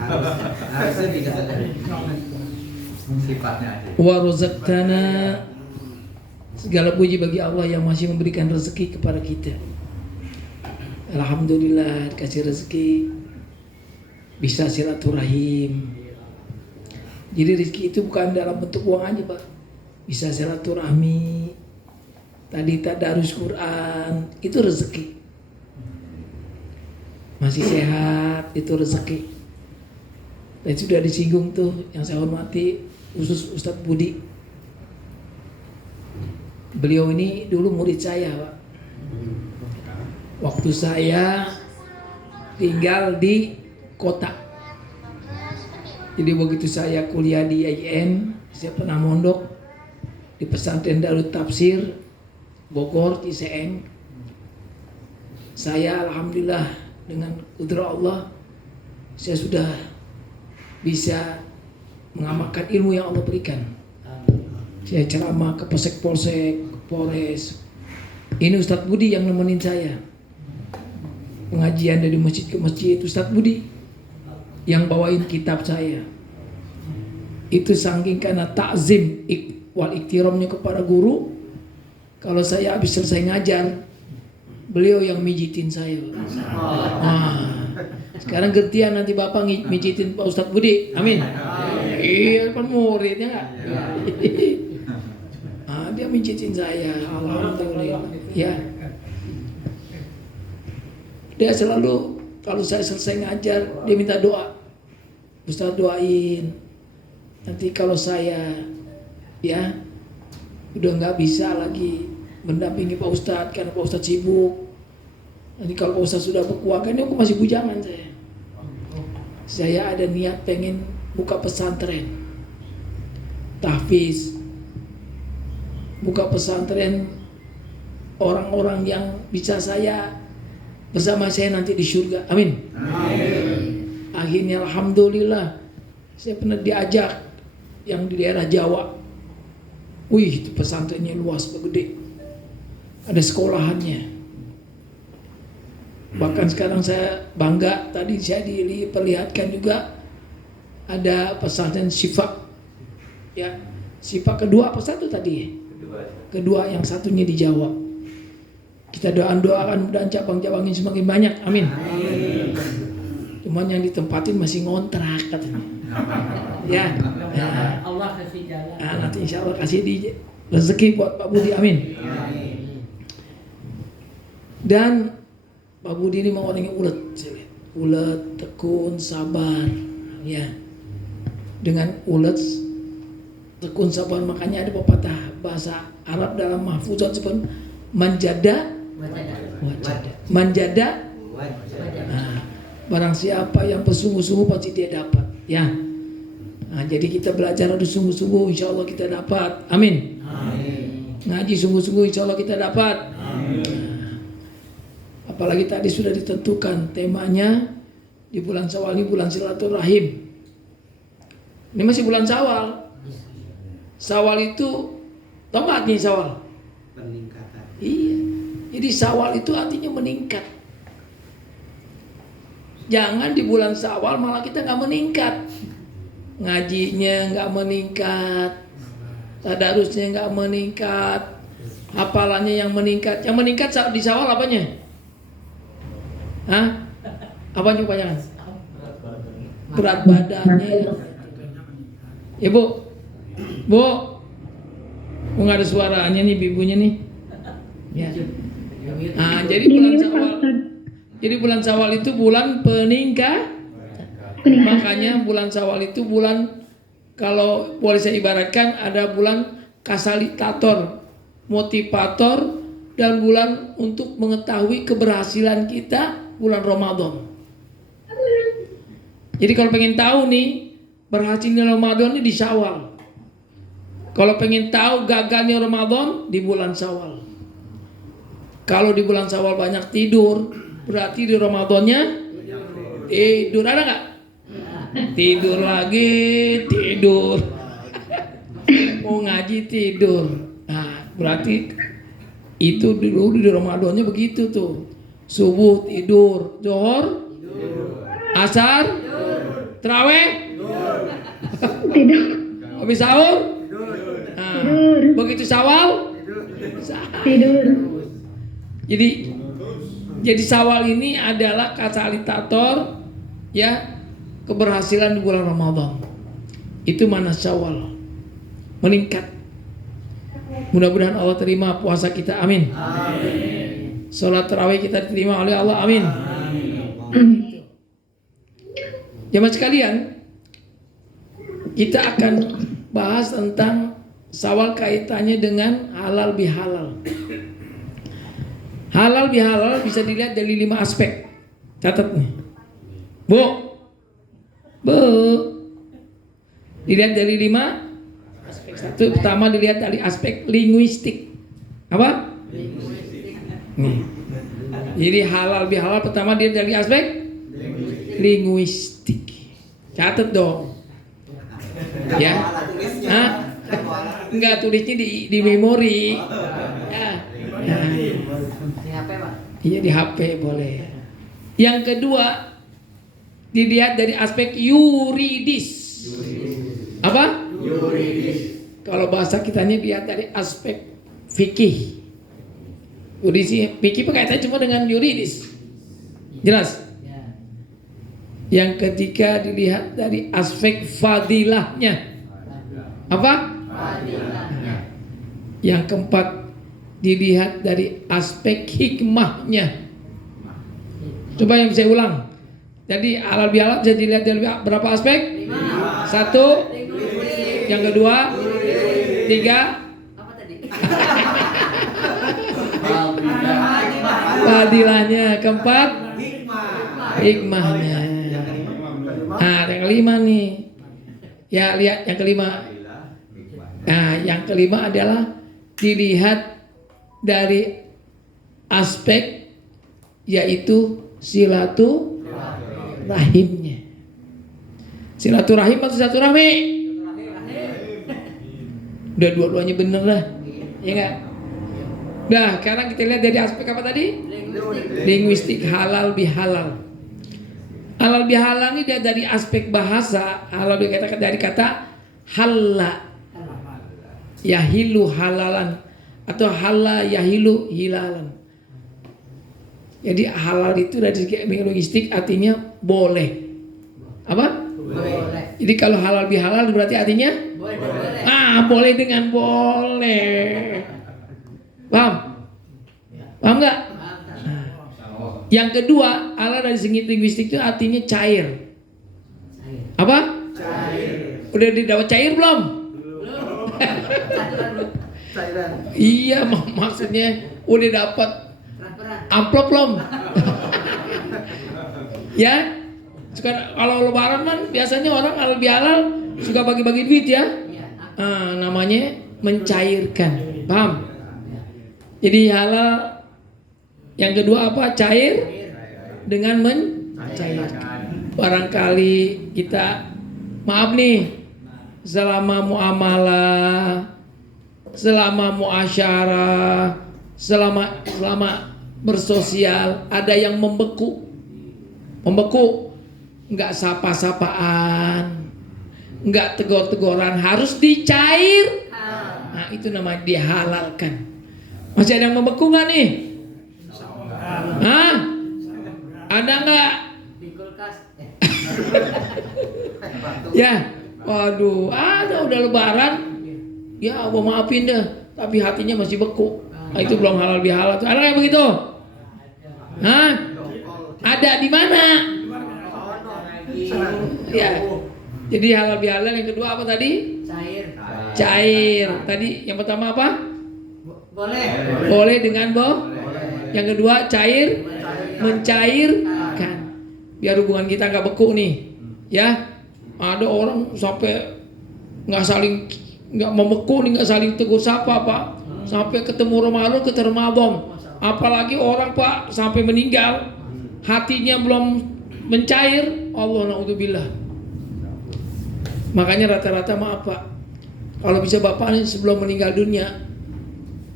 Harusnya tidak ada sifatnya aja. Wa razaqtana, segala puji bagi Allah yang masih memberikan rezeki kepada kita. Alhamdulillah dikasih rezeki bisa silaturahim. Jadi rezeki itu bukan dalam bentuk uang aja, Pak. Bisa silaturahmi. Tadi tadarus Quran, itu rezeki. Masih sehat, itu rezeki. Dan sudah disinggung tuh yang saya hormati khusus Ustadz Budi. Beliau ini dulu murid saya, Pak. Waktu saya tinggal di kota. Jadi begitu saya kuliah di IAIN, saya pernah mondok di pesantren Darut Tafsir Bogor, Ciseeng. Saya alhamdulillah dengan kudrah Allah saya sudah bisa mengamalkan ilmu yang Allah berikan. Saya ceramah ke polsek-polsek, ke Polres. Ini Ustadz Budi yang nemenin saya. Pengajian dari masjid ke masjid, Ustadz Budi yang bawain kitab saya. Itu saking karena takzim wal iktiramnya kepada guru. Kalau saya habis selesai ngajar, beliau yang mijitin saya. Nah, sekarang gertian nanti Bapak mijitin Pak Ustadz Budi. Amin. Iya, kan muridnya enggak? Dia mijitin saya. Alhamdulillah. Ya. Dia selalu kalau saya selesai ngajar, dia minta doa. Ustaz doain. Nanti kalau saya ya udah nggak bisa lagi mendampingi Pak Ustadz karena Pak Ustadz sibuk. Nanti kalau Pak Ustadz sudah berkeluarga, ini aku masih bujangan saya. Saya ada niat pengen buka pesantren, tahfiz, buka pesantren orang-orang yang bisa saya bersama saya nanti di surga. Amin. Amin. Akhirnya alhamdulillah saya pernah diajak yang di daerah Jawa. Wih, itu pesantrennya luas, gede. Ada sekolahannya. Bahkan sekarang saya bangga, tadi saya diperlihatkan juga ada pesantren Syifa. Ya, Syifa kedua apa satu tadi? Kedua, yang satunya di Jawa. Kita doakan mudah-mudahan cabang-cabangnya semakin banyak. Amin. Amin. Cuman yang ditempatin masih ngontrak katanya. Ya. Allah kasih jalan. Nanti insya Allah kasih di rezeki buat Pak Budi. Amin. Dan Pak Budi ini mau orangnya ulet, tekun, sabar. Ya. Dengan ulet, tekun, sabar, makanya ada pepatah bahasa Arab dalam mahfuzat seperti manjada. Manjada. Nah, barang siapa yang bersungguh-sungguh pasti dia dapat, ya. Nah, jadi kita belajar harus sungguh-sungguh, insya Allah kita dapat. Amin. Amin. Ngaji sungguh-sungguh, insya Allah kita dapat. Amin. Nah, apalagi tadi sudah ditentukan temanya di bulan Syawal ini bulan silaturahim. Ini masih bulan Syawal. Syawal itu, tahu nggak artinya Syawal? Peningkatan. Iya. Jadi Syawal itu artinya meningkat. Jangan di bulan Syawal malah kita nggak meningkat. Ngajinya nggak meningkat, tadarusnya nggak meningkat, hafalannya yang meningkat. Yang meningkat di Syawal apanya? Hah? Apanya kebanyakan? Berat badannya. Ya Bu, nggak ada suaranya nih ibunya nih. Ya. Nah, jadi bulan Syawal itu bulan peningkat. Makanya bulan Syawal itu bulan, kalau boleh saya ibaratkan, ada bulan kasalitator, motivator, dan bulan untuk mengetahui keberhasilan kita bulan Ramadan. Jadi kalau pengen tahu nih berhasilnya Ramadan ini di Syawal. Kalau pengen tahu gagalnya Ramadan di bulan Syawal. Kalau di bulan Syawal banyak tidur, berarti di Ramadannya tidur. Ada nggak? Tidur lagi, tidur. Mau ngaji tidur. Nah, berarti itu dulu di Ramadannya begitu tuh. Subuh tidur, zuhur, asar, Terawih? Tidur. Habis sahur? Nah, begitu Syawal? Tidur. Jadi Syawal ini adalah katalitator ya keberhasilan di bulan Ramadan. Itu mana Syawal meningkat. Mudah-mudahan Allah terima puasa kita, amin. Salat tarawih kita diterima oleh Allah, amin. Jemaah sekalian, kita akan bahas tentang Syawal kaitannya dengan halal bihalal. Halal bihalal bisa dilihat dari 5 aspek. Catat nih. Bu. Dilihat dari 5 aspek. Satu, pertama dilihat dari aspek linguistik. Apa? Nih. Jadi halal bihalal pertama dilihat dari aspek linguistik. Catat dong. Ya. Hah? Enggak, tulisnya di memori. Ya. Di HP, Pak. Iya, di HP boleh. Yang kedua dilihat dari aspek yuridis. Apa? Yuridis. Kalau bahasa kitanya dilihat dari aspek fikih. Fikih berkaitan cuma dengan yuridis. Jelas? Ya. Yang ketiga dilihat dari aspek fadilahnya. Apa? Fadilahnya. Yang keempat dilihat dari aspek hikmahnya. Coba yang saya ulang. Jadi halal bihalal bisa dilihat dari berapa aspek? 1. Yang kedua? 3. Apa tadi? Fadilahnya. Keempat? Hikmahnya. Nah, yang kelima nih. Ya, lihat yang kelima. Nah, yang kelima adalah dilihat dari aspek yaitu silaturahimnya. Silaturahim atau silaturahmi? Udah dua-duanya bener lah. Ya enggak? Nah, sekarang kita lihat dari aspek apa tadi? Linguistik, halal bihalal. Halal bihalal ini dari aspek bahasa. Halal dikatakan dari kata halla yahilu halalan atau halla yahilu hilalan. Jadi halal itu dari segi linguistik artinya boleh. Apa? Boleh. Jadi kalau halal bihalal berarti artinya Boleh. boleh dengan boleh. Paham? Paham nggak? Nah. Yang kedua, halal dari segi linguistik itu artinya cair. Apa? Cair. Udah didapat cair belum? Iya, maksudnya udah dapat amplop belum? Ya, sekarang kalau lebaran kan biasanya orang halal bihalal suka bagi-bagi duit ya. Namanya mencairkan, paham? Jadi halal yang kedua apa? Cair dengan mencairkan. Barangkali kita maaf nih, selama muamalah, selama muasyarah, selama bersosial ada yang membeku, nggak sapa-sapaan, nggak tegur-teguran, harus dicair. Nah itu namanya dihalalkan. Masih ada yang membeku nggak nih? Hah? Ada nggak? Di kulkas. Ya, waduh, ada udah lebaran. Ya, Allah maafin deh, tapi hatinya masih beku. Nah, itu belum halal bihalal. Ada yang begitu? Hah? Ada di mana? Ya. Jadi halal bihalal yang kedua apa tadi? Cair. Cair. Tadi yang pertama apa? Boleh. Boleh dengan Yang kedua cair, mencairkan. Biar hubungan kita nggak beku nih. Ya. Ada orang sampai nggak membeku nih, nggak saling tegur sapa Pak. Sampai ketemu Ramadan ke Ramadan. Apalagi orang Pak sampai meninggal, hatinya belum mencair. Allah naudzubillah. Makanya rata-rata maaf Pak, kalau bisa Bapak nih sebelum meninggal dunia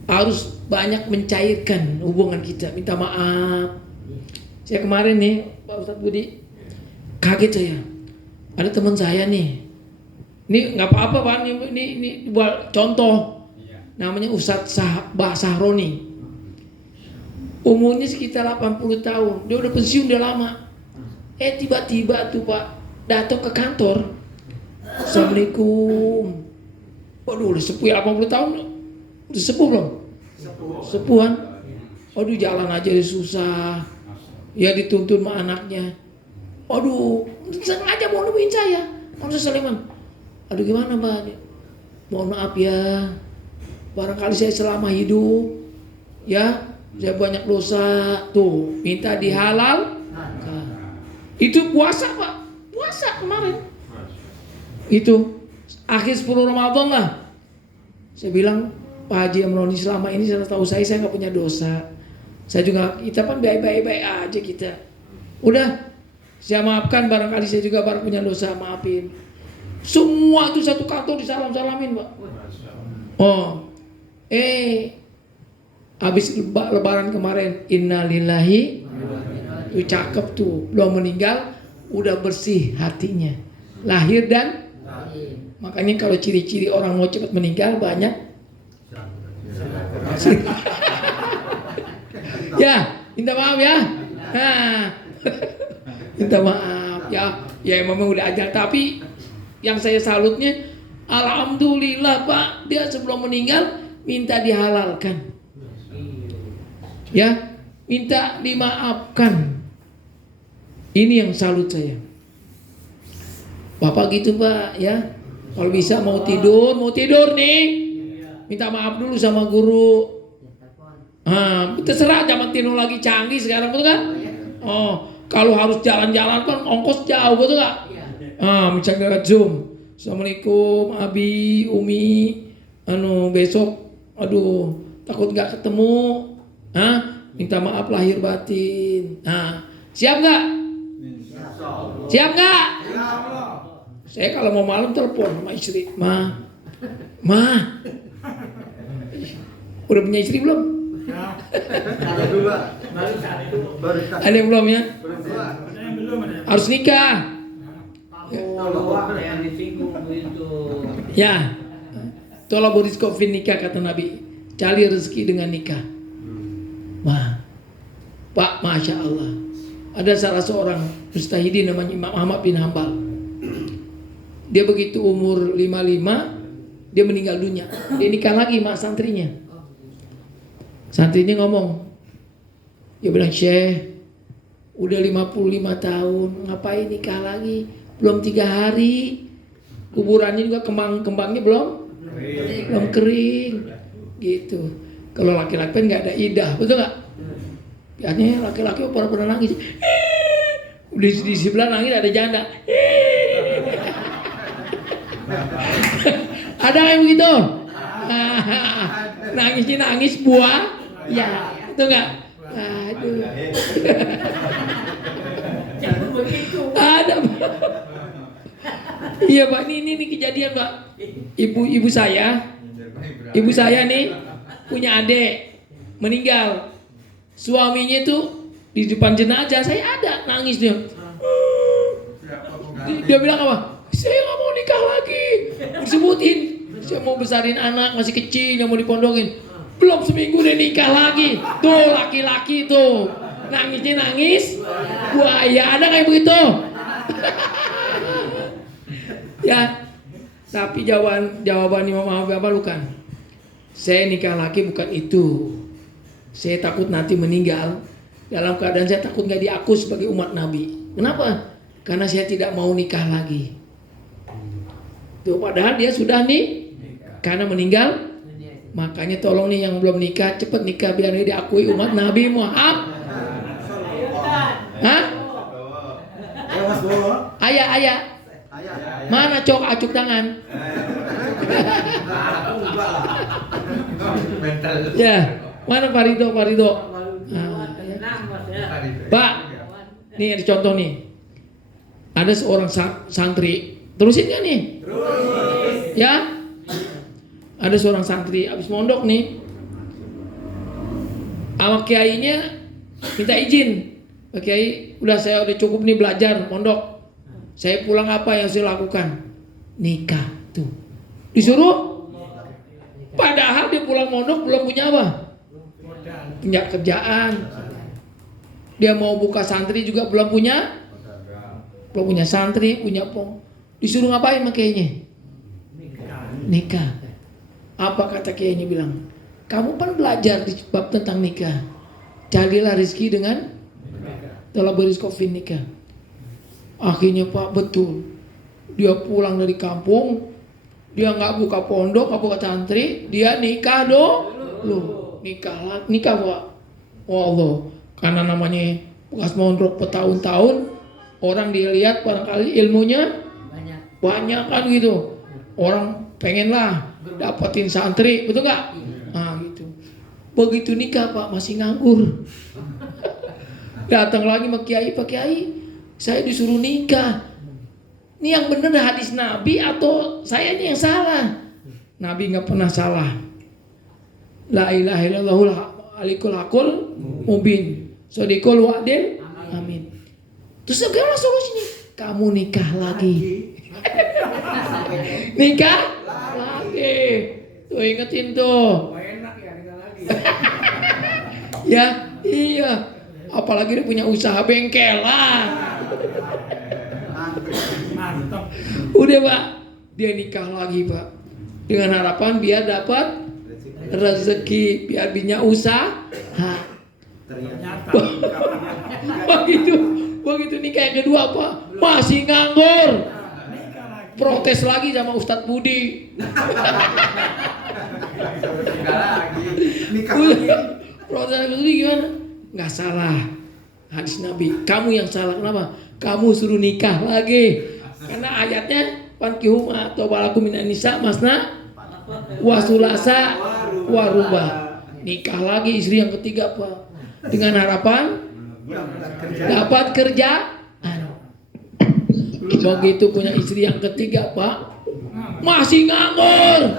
harus banyak mencairkan hubungan kita. Minta maaf. Saya kemarin nih Pak Ustadz Budi kaget saya. Ada teman saya nih. Ini nggak apa-apa Pak, ini buat contoh. Namanya Ustadz Sahroni. Umurnya sekitar 80 tahun. Dia udah pensiun udah lama. Tiba-tiba tuh Pak datang ke kantor. Assalamualaikum. Waduh, udah sepuh ya 80 tahun. Udah sepuh belum? Sepuhan. Waduh, jalan aja susah. Ya dituntun sama anaknya. Waduh, sengaja mau nemuin saya. Manusia Sleman. Aduh gimana Pak? Mohon maaf ya. Barangkali saya selama hidup ya, saya banyak dosa. Tuh, minta dihalal. Itu puasa Pak. Puasa kemarin. Itu akhir 10 Ramadan lah. Saya bilang, Pak Haji Amroni, selama ini saya tahu saya nggak punya dosa. Saya juga, kita kan baik-baik aja kita. Udah, saya maafkan, barangkali saya juga baru punya dosa, maafin. Semua itu satu kantor disalam-salamin Pak. Oh, habis lebaran kemarin, innalillahi, tuh cakep tuh, belum meninggal, udah bersih hatinya, lahir dan makanya kalau ciri-ciri orang mau cepat meninggal banyak. Ya, minta maaf ya. Nah, minta maaf ya. Ya memang udah aja, tapi yang saya salutnya, alhamdulillah Pak, dia sebelum meninggal minta dihalalkan. Ya, minta dimaafkan. Ini yang salut saya. Bapak gitu Pak ya. Kalau bisa mau tidur nih, minta maaf dulu sama guru. Terserah, zaman teknologi canggih sekarang, betul kan? Oh, kalau harus jalan-jalan kan ongkos jauh, betul nggak? Misalnya Zoom. Assalamualaikum Abi, Umi, besok, aduh, takut nggak ketemu. Minta maaf lahir batin. Siap nggak? Siap nggak? Saya kalau mau malam telepon sama istri, Ma, udah punya istri belum? Ada 2. Baru 1. Ada yang belum ya? Harus nikah. Yang disinggung itu. Ya, tolong beriskop nikah kata Nabi. Cari rezeki dengan nikah. Wah, Pak, Masya Allah. Ada salah seorang mujtahidin namanya Imam Ahmad bin Hambal. Dia begitu umur 55, dia meninggal dunia. Dia nikah lagi sama santrinya. Santrinya ngomong, dia bilang, Syekh, udah 55 tahun, ngapain nikah lagi? Belum 3 hari. Kuburannya juga kembangnya belum kering. Gitu. Kalau laki-laki nggak ada idah, betul nggak? Biasanya laki-laki pernah nangis. Di sebelah nangis ada janda. Ada yang begitu? Nangis buah. Ya, itu enggak? Aduh. Jangan begitu. Ada. Iya Pak, ini kejadian Pak. Ibu saya nih punya adik meninggal. Suaminya tuh di depan jenazah saya ada nangis dia. Dia bilang apa? Saya nggak mau nikah lagi. Disebutin, saya mau besarin anak masih kecil yang mau dipondokin. Belum seminggu dia nikah lagi. Tuh laki-laki tuh nangisnya nangis. Buaya, ada kayak begitu? Ya, tapi jawaban Imam Ahmad bukan. Saya nikah lagi bukan itu. Saya takut nanti meninggal dalam keadaan saya takut nggak diaku sebagai umat Nabi. Kenapa? Karena saya tidak mau nikah lagi. Tuh, padahal dia sudah nih karena meninggal. Makanya tolong nih yang belum nikah cepat nikah biar dia diakui umat Nabi Muhammad. Hah? Ayah. Mana cok acuk tangan? Ya, mana Parido? Pak, nih ada contoh nih. Ada seorang santri, terusin gak nih? Terus. Ya, ada seorang santri habis mondok nih. Sama kiainya minta izin. Kiai, udah saya udah cukup nih belajar mondok. Saya pulang apa yang saya lakukan? Nikah tuh. Disuruh. Padahal dia pulang mondok belum punya apa? Punya kerjaan. Dia mau buka santri juga belum punya. Belum punya santri, punya pong. Disuruh ngapain sama kiainya? Nikah. Apa kata kiainya bilang? Kamu kan belajar di bab tentang nikah. Carilah rezeki dengan telah berizkofin nikah. Akhirnya Pak betul. Dia pulang dari kampung, dia nggak buka pondok, nggak buka santri, dia nikah dulu. Nikah Pak. Oh Allah, karena namanya bekas mondok bertahun-tahun, orang dilihat barangkali ilmunya banyak kan gitu. Orang pengen lah dapetin santri, betul nggak? Nah gitu. Begitu nikah Pak masih nganggur. Datang lagi sama kiai, Pak Kiai, saya disuruh nikah. Ini yang benar hadis Nabi atau saya ini yang salah? Nabi nggak pernah salah. La ilaha illallahul alikul hakul mubin. Sodikul wa'dil amin. Terus bagaimana solusinya? Kamu nikah lagi. Nikah lagi. Tuh ingetin tuh. Enak ya kita lagi. Ya, iya. Apalagi dia punya usaha bengkelan. Mantap. Udah Pak, dia nikah lagi Pak. Dengan harapan biar dapat rezeki, biar punya usaha. Ternyata Begitu nikah yang kedua Pak, masih nganggur. Protes lagi sama Ustadz Budi. Nikah lagi. Protes Budi gimana? Nggak salah. Hadis Nabi, kamu yang salah. Kenapa? Kamu suruh nikah lagi. Karena ayatnya fankihu atau balakum minan nisa masna wasulasa waruba. Nikah lagi istri yang ketiga Pak. Dengan harapan dapat kerjaan. Begitu punya istri yang ketiga Pak, masih nganggur.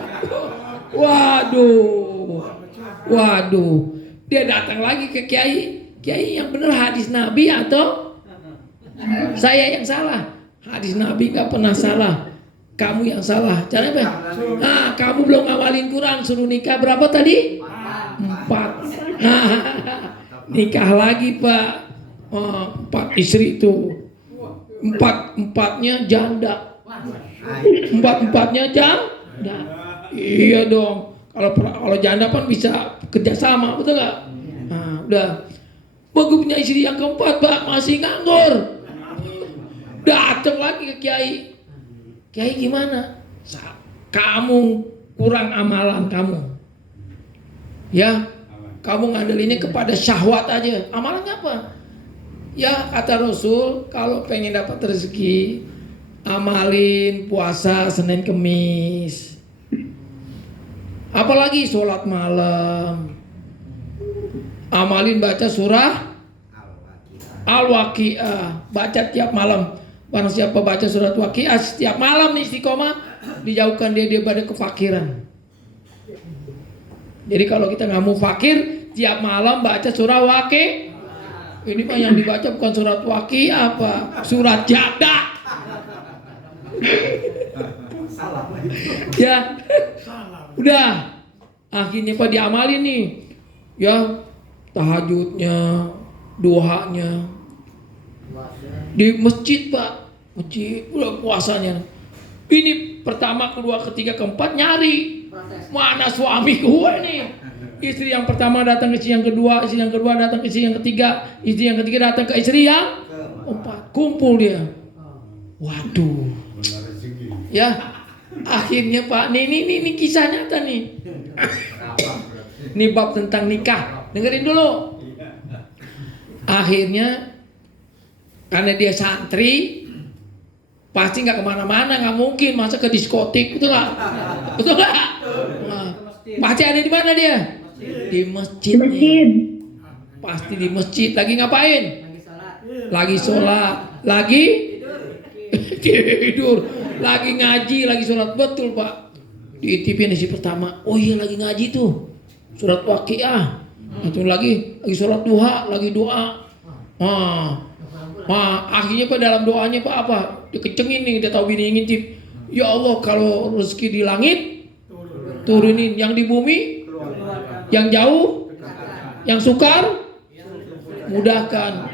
Waduh. Dia datang lagi ke kiai. Kiai yang benar hadis Nabi atau saya yang salah? Hadis Nabi nggak pernah salah. Kamu yang salah. Caranya apa? Nah, kamu belum ngawalin Quran, suruh nikah berapa tadi? 4. Nikah lagi Pak. 4 istri itu. 4-4-nya janda. 4-4-nya janda. Iya dong. Kalau janda kan bisa kerjasama, betul nggak? Nah, udah. Begitu punya istri yang keempat Pak, masih nganggur. Datang lagi ke kiai. Kiai gimana? Kamu kurang amalan kamu. Ya, kamu ngandelinnya kepada syahwat aja. Amalannya apa? Ya kata Rasul, kalau pengen dapat rezeki, amalin puasa Senin Kemis. Apalagi sholat malam. Amalin baca surah Al-Waqi'ah. Baca tiap malam. Barang siapa baca surat Waqi'ah setiap malam nih istiqomah, dijauhkan dia pada kefakiran. Jadi kalau kita nggak mau fakir, tiap malam baca surah Waqi'ah. Ini mah yang dibaca bukan surat Waqi'ah apa? Surat janda. Ya. Udah. Akhirnya Pak diamalin nih. Ya, tahajudnya, duhanya. Di masjid Pak. Masjid, udah puasanya. Ini pertama, kedua, ketiga, keempat nyari. Mana suami gue nih? Istri yang pertama datang ke istri yang kedua, istri yang kedua datang ke istri yang ketiga, istri yang ketiga datang ke istri yang keempat. Kumpul dia. Waduh. Ya, akhirnya Pak, ini kisah nyata nih. Ini bab tentang nikah. Dengerin dulu. Akhirnya karena dia santri, pasti nggak kemana-mana, nggak mungkin masa ke diskotik, betul nggak? Betul nggak? Nah, pasti ada di mana dia? Di masjid. Pasti di masjid. Lagi ngapain? Lagi sholat. Lagi tidur. Lagi ngaji. Lagi sholat. Betul Pak. Diitipin isi pertama. Oh iya lagi ngaji tuh. Surat Waqi'ah. Itu lagi sholat duha. Lagi doa. Akhirnya Pak dalam doanya Pak apa? Dia kencengin nih, dia tahu bini ngintip. Ya Allah, kalau rezeki di langit turunin, yang di bumi, yang jauh, yang sukar, mudahkan.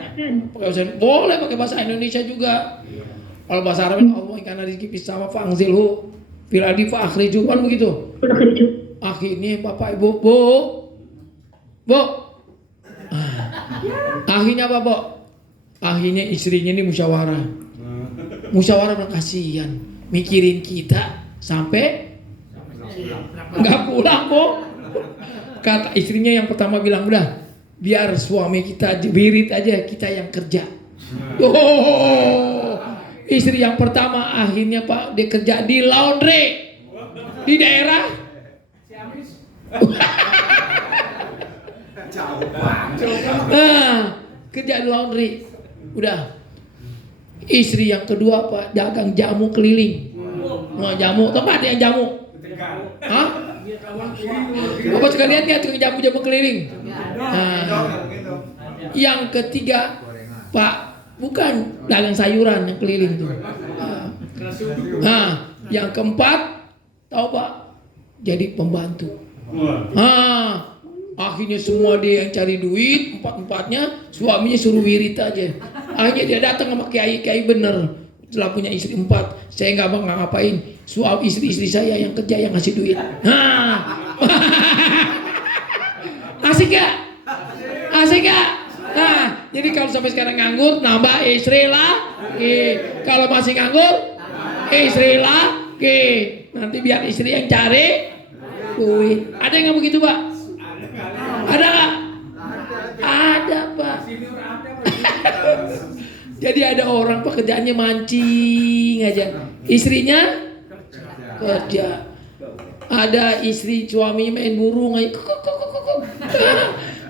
Boleh pakai bahasa Indonesia juga. Kalau bahasa Arab Allah karena rezeki sama fangzilhu fil ardi fa akhriju, kan begitu. Akhirnya Bapak Ibu, Bu. Akhirnya apa, Bu? Akhirnya istrinya ini musyawarah. Musyawarah bilang kasihan, mikirin kita sampai nggak pulang, Bu. Kata istrinya yang pertama bilang, udah biar suami kita jebirit aja, kita yang kerja. Istri yang pertama akhirnya Pak, dia kerja di laundry di daerah kerja di laundry. Udah. Istri yang kedua Pak, dagang jamu keliling. Jamu, tempat yang jamu. Hah? Apa sekalian lihat jamu-jamu keliling? Yang ketiga Pak, bukan dagang sayuran yang keliling tuh. Yang keempat, tahu Pak, jadi pembantu. Akhirnya semua dia yang cari duit, empat-empatnya suaminya suruh wirid aja. Akhirnya dia datang sama kiai bener. Setelah punya istri 4, saya nggak ngapain. Suami istri saya yang kerja, yang ngasih duit. Asik gak? Asik gak? Jadi kalau sampai sekarang nganggur, nambah istri lagi. Kalau masih nganggur, istri lagi. Nanti biar istri yang cari duit. Ada yang nggak begitu Pak? Ada nggak? Ada Pak. Jadi ada orang pekerjaannya mancing aja, istrinya kerja. Ada istri suaminya main burung aja.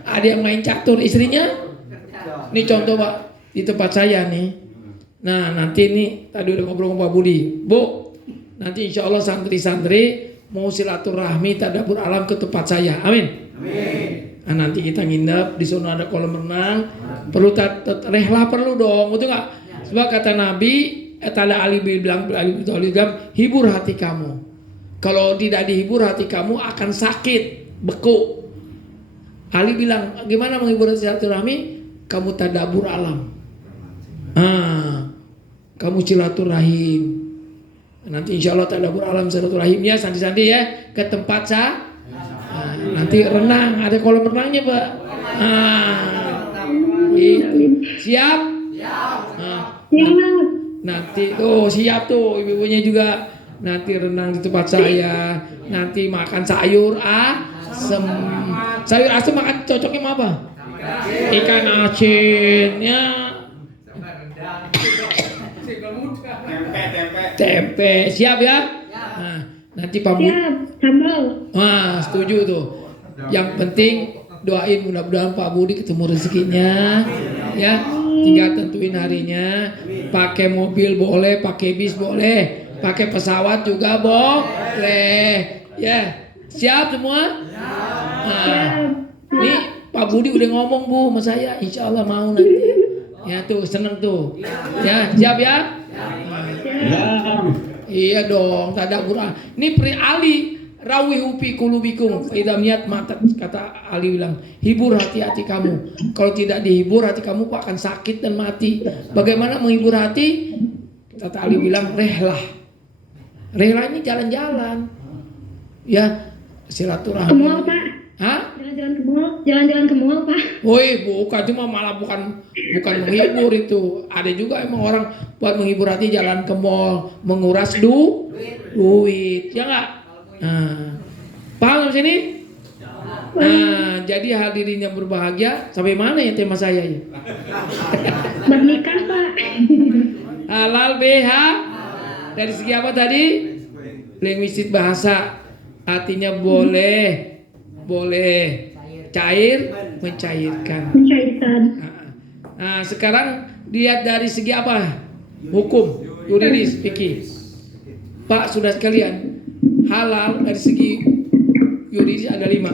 Ada yang main catur, istrinya. Ini contoh Pak di tempat saya nih. Nah nanti nih tadi udah ngobrol sama Pak Budi, Bu. Nanti insya Allah santri-santri mau silaturahmi tadabbur alam ke tempat saya. Amin. Nah, nanti kita nginep di sana, ada kolam renang. Perlu rehlah, perlu dong, betul nggak? Sebab kata Nabi, Tala Ali bilang, hibur hati kamu. Kalau tidak dihibur hati kamu akan sakit, beku. Ali bilang, gimana menghibur silaturahmi? Kamu tadabbur alam. Kamu silaturahim. Nanti insya Allah tadabbur alam silaturahimnya santri-santri ya ke tempat saya. Nanti renang, ada kolam renangnya Pak. Siap? Nanti siap tuh ibu-ibunya juga. Nanti renang di tempat saya. Nanti makan sayur asem. Sayur asem makan cocoknya sama apa? Ikan asin ya. Tempe. Siap ya? Nanti Pak Bu. Siap, sambal. Setuju tuh. Yang penting doain mudah-mudahan Pak Budi ketemu rezekinya, ya. Tinggal tentuin harinya. Pakai mobil boleh, pakai bis boleh, pakai pesawat juga boleh. Ya, siap semua? Nih Pak Budi udah ngomong Bu sama saya, insya Allah mau nanti. Ya tuh seneng tuh. Ya siap ya? Iya dong, tadabbur. Ini pri Ali rawihu fi qulubikum fa idza miyat mata, kata Ali bilang, hibur hati-hati kamu. Kalau tidak dihibur hati kamu akan sakit dan mati. Bagaimana menghibur hati? Kata Ali bilang, rehlah. Rehlah ini jalan-jalan. Ya, silaturahmi. Ke mall Pak. Hah? Jalan-jalan ke mall Pak. Woi, bukan, cuma malah bukan menghibur itu. Ada juga emang orang buat menghibur hati jalan ke mall, menguras duit, ya nggak? Paham di sini? Jadi hadirin yang berbahagia, sampai mana ya tema saya ya? Bernikah Pak. Halal BH dari segi apa tadi? Linguistik bahasa, artinya boleh cair, mencairkan. Nah, sekarang lihat dari segi apa? Hukum, yuridis, fikih. Pak, sudah sekalian, halal dari segi yuridis ada 5.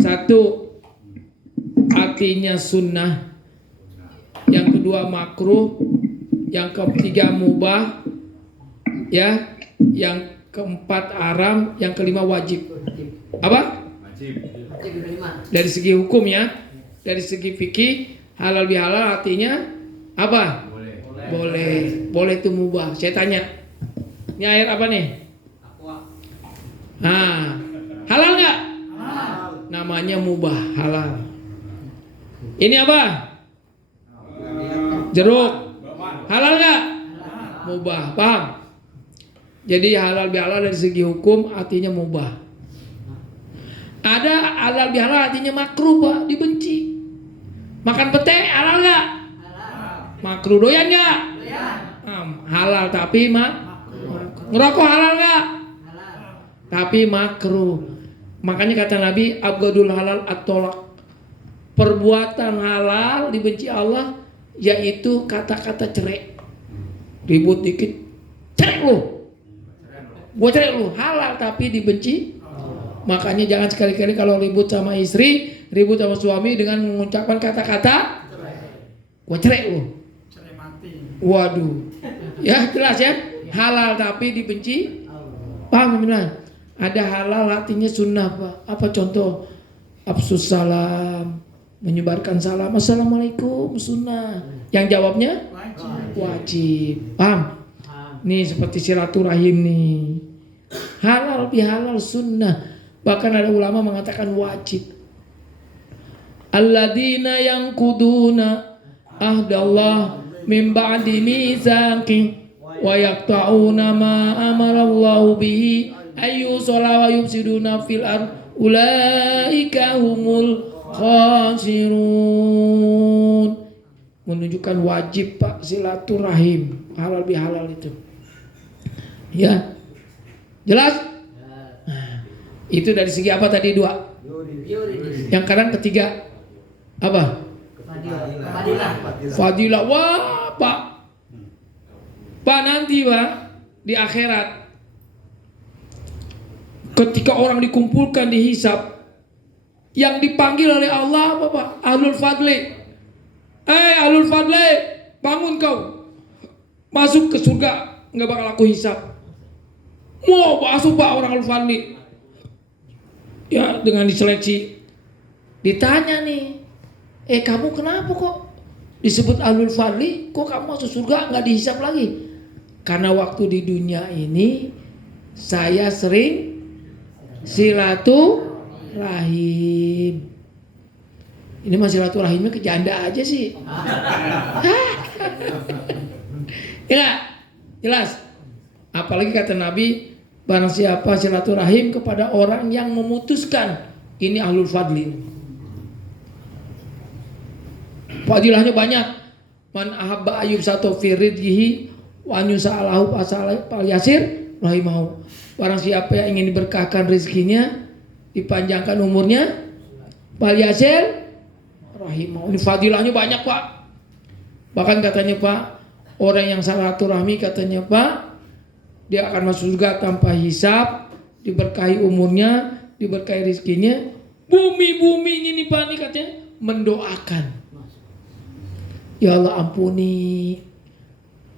1, artinya sunnah. yang kedua makruh, yang ketiga mubah, ya, yang keempat haram, yang kelima wajib. Apa? Dari segi hukum ya, dari segi fikih halal bihalal artinya apa? Boleh itu mubah. Saya tanya, ini air apa nih? Nah, halal nggak? Namanya mubah, halal. Ini apa? Jeruk, halal nggak? Mubah, paham? Jadi halal bihalal dari segi hukum artinya mubah. Ada halal bihalal artinya makruh, Pak, dibenci. Makan pete halal nggak? Makruh. Doyan nggak? Halal tapi ngerokok halal nggak? Tapi makruh. Makanya kata Nabi, abgadul halal at-tolak. Perbuatan halal dibenci Allah yaitu kata-kata cerai. Ribut dikit, cerai lu. Gua cerai lu, halal tapi dibenci. Makanya jangan sekali-kali kalau ribut sama istri, ribut sama suami dengan mengucapkan kata-kata gua cerai lu. Cerai mati. Waduh. Ya, jelas ya. Halal tapi dibenci. Paham benar? Ada halal artinya sunnah, Pak. Apa contoh? Afsus salam, menyebarkan salam, assalamualaikum, sunnah. Yang jawabnya wajib. Paham? Nih seperti silaturahim nih. Halal bihalal sunnah. Bahkan ada ulama mengatakan wajib. Alladzina yanquduna ahdallah min ba'di mitsaqi wa yaqta'una ma amarallahu bihi ayu shola wa yufsiduna fil ard ulaika humul khasirun. Menunjukkan wajib, Pak, silaturahim, halal bihalal itu. Ya. Jelas? Nah, itu dari segi apa tadi? Dua. Yang kadang ketiga apa? Fadilah. Wah, Pak. Pak, nanti, Pak, di akhirat ketika orang dikumpulkan dihisab, yang dipanggil oleh Allah apa, Pak? Ahlul fadli. Ahlul fadli, bangun kau. Masuk ke surga, nggak bakal aku hisab. Mau masuk, Pak, orang ahlul fadli. Ya, dengan diseleksi. Ditanya nih, kamu kenapa kok disebut ahlul fadli? Kok kamu masuk surga nggak dihisab lagi? Karena waktu di dunia ini saya sering silaturahim. Ini mah silaturahimnya ke janda aja sih. Ya, jelas. Apalagi kata Nabi, barang siapa silaturahim kepada orang yang memutuskan, ini ahlul fadli. Fadilahnya banyak. Man ahabba ayub satu firidhihi wa anyusa'alahu pal yasir rahimahu. Barang siapa yang ingin diberkahkan rezekinya, dipanjangkan umurnya, fal yasir rahimahu. Ini fadilahnya banyak, Pak. Bahkan katanya, Pak, orang yang silaturahmi katanya, Pak, dia akan masuk surga tanpa hisab, diberkahi umurnya, diberkahi rezekinya. Bumi ini, Pak, nih katanya mendoakan. Ya Allah, ampuni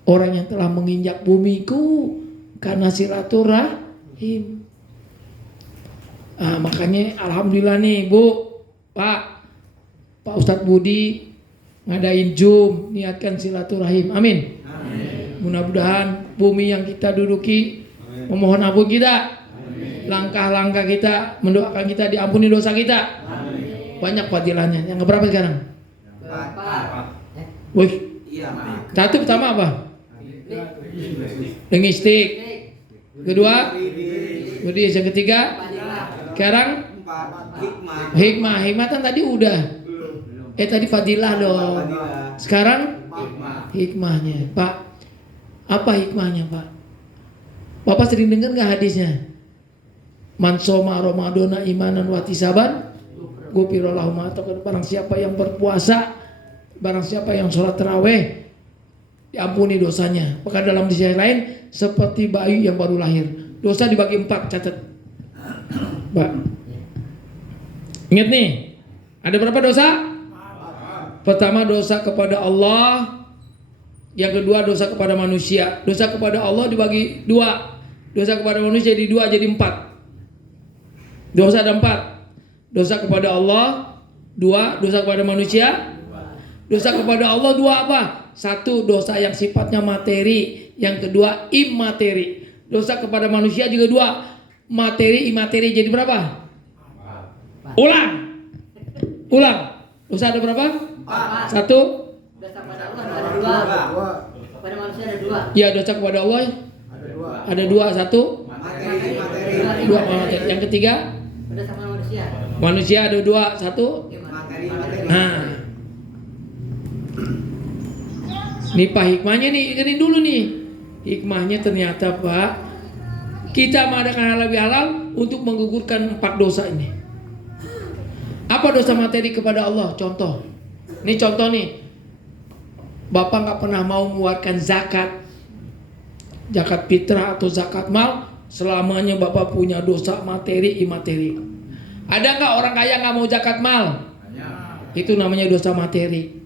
orang yang telah menginjak bumiku karena silaturahim. Makanya alhamdulillah nih, Bu, Pak Ustadz Budi ngadain Zoom, niatkan silaturahim. Amin. Mudah-mudahan bumi yang kita duduki memohon ampun kita, langkah-langkah kita, mendoakan kita, diampuni dosa kita. Banyak fadilahnya. Yang keberapa sekarang? Wih, satu pertama apa? Linguistik. Kedua, Buddhis. Yang ketiga, sekarang hikmah kan tadi udah. Tadi fadilah dong. Sekarang hikmahnya, Pak. Apa hikmahnya, Pak? Bapak sering dengar nggak hadisnya? Man soma Ramadana imanan wa ihtisaban ghufira lahu ma taqaddama. Barang siapa yang berpuasa, barang siapa yang sholat tarawih, diampuni dosanya. Bahkan dalam hadis lain seperti bayi yang baru lahir. Dosa dibagi 4, catat, Pak. Ingat nih, ada berapa dosa? Pertama dosa kepada Allah, yang kedua dosa kepada manusia. Dosa kepada Allah dibagi dua, dosa kepada manusia di dua jadi 4. Dosa ada 4. Dosa kepada Allah 2, dosa kepada manusia. Dosa kepada Allah 2 apa? 1 dosa yang sifatnya materi, yang kedua imateri. Dosa kepada manusia juga 2, materi imateri, jadi berapa? Ulang. Dosa ada berapa? 1. Dosa pada Allah ada 2. Pada manusia ada 2. Ya, dosa kepada Allah ada 2. 1 Materi. 2 materi. Yang ketiga Dosa pada manusia. manusia ada 2. 1. Materi. Nah, nih Pak hikmahnya nih, dengerin dulu nih. Hikmahnya ternyata Pak, kita mengadakan halal bihalal untuk menggugurkan 4 dosa ini. Apa dosa materi kepada Allah? Contoh. Ini contoh nih. Bapak nggak pernah mau mengeluarkan zakat fitrah atau zakat mal, selamanya Bapak punya dosa materi imateri. Ada nggak orang kaya nggak mau zakat mal? Itu namanya dosa materi.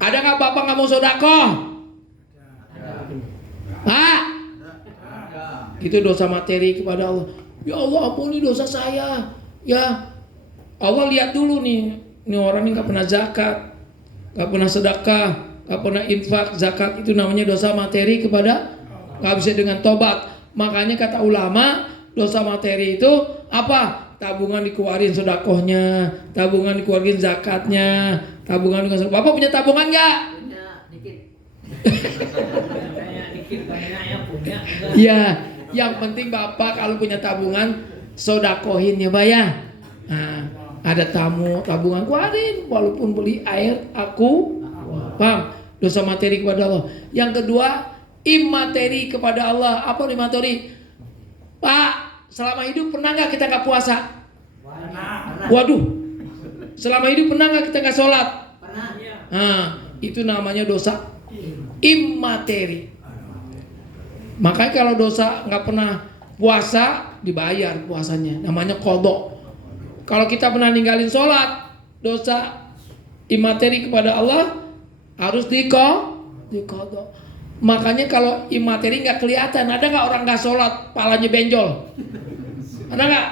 Ada nggak Bapak nggak mau sodakoh? Hah? Itu dosa materi kepada Allah. Ya Allah, ampuni dosa saya. Ya Allah, lihat dulu nih, ini orang ini nggak pernah zakat, nggak pernah sedekah, nggak pernah infak. Zakat itu namanya dosa materi kepada, nggak bisa dengan tobat. Makanya kata ulama, dosa materi itu apa? Tabungan dikeluarin sedekahnya, tabungan dikeluarin zakatnya, tabungan dengan. Bapak punya tabungan nggak? Punya dikit. Kayak dikit banyaknya punya. Ya, yang penting Bapak kalau punya tabungan sodakohin ya Pak ya. Nah, ada tabungan keluarin, walaupun beli air aku, paham? Dosa materi kepada Allah. Yang kedua, imateri kepada Allah. Apa imateri? Pak, selama hidup pernah nggak kita nggak puasa? Pernah. Waduh, selama hidup pernah nggak kita nggak sholat? Pernah. Nah, itu namanya dosa imateri. Makanya kalau dosa nggak pernah puasa dibayar puasanya, namanya qadha. Kalau kita pernah ninggalin sholat, dosa imateri kepada Allah harus diqadha. Makanya kalau imateri nggak kelihatan, ada nggak orang nggak sholat, palanya benjol? Ada nggak?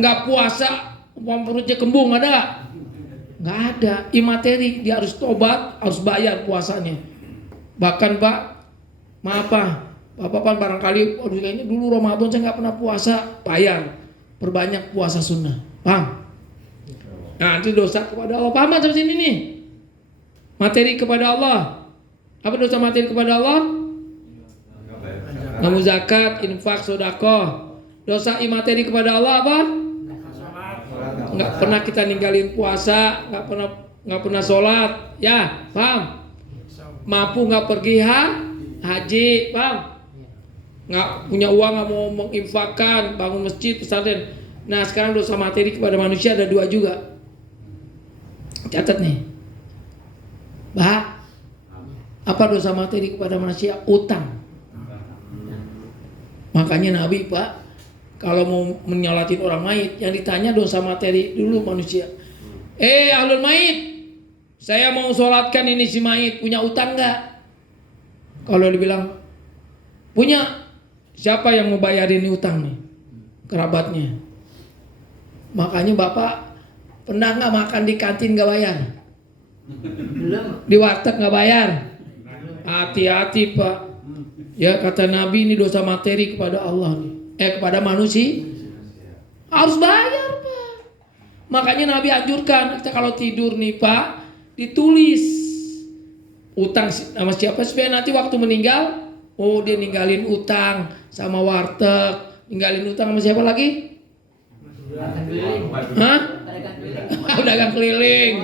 Nggak puasa, perutnya kembung, ada nggak? Nggak ada. Imateri, dia harus tobat, harus bayar puasanya. Bahkan Pak, maaf Pak, Bapak kan barangkali, aduh kayaknya dulu Ramadan saya nggak pernah puasa, bayar, perbanyak puasa sunnah, paham? Nah itu dosa kepada Allah, paham sampai sini nih? Materi kepada Allah, apa dosa materi kepada Allah? Ngamu zakat, infak, sedekah. Dosa imateri kepada Allah apa? Nggak pernah kita ninggalin puasa, nggak pernah sholat, ya, paham? Mampu nggak pergi haji, paham? Nggak punya uang, nggak mau menginfakkan, bangun masjid, pesantren. Nah sekarang dosa materi kepada manusia ada 2 juga. Catat nih, Bah, apa dosa materi kepada manusia? Utang. Makanya Nabi Pak, kalau mau menyolatin orang mayit, yang ditanya dosa materi dulu manusia. Ahlul mayit, saya mau sholatkan ini si mayit, punya utang nggak? Kalau dibilang punya, siapa yang mau bayarin ini utang nih? Kerabatnya. Makanya Bapak pernah nggak makan di kantin nggak bayar? Belum. Di warteg nggak bayar? Hati-hati Pak. Ya kata Nabi, ini dosa materi kepada Allah nih. Kepada manusia harus bayar Pak. Makanya Nabi anjurkan kita kalau tidur nih Pak, ditulis utang sama siapa supaya nanti waktu meninggal, oh dia ninggalin utang sama warteg, ninggalin utang sama siapa lagi? Pedagang keliling. Hah? Pedagang keliling. Pedagang keliling.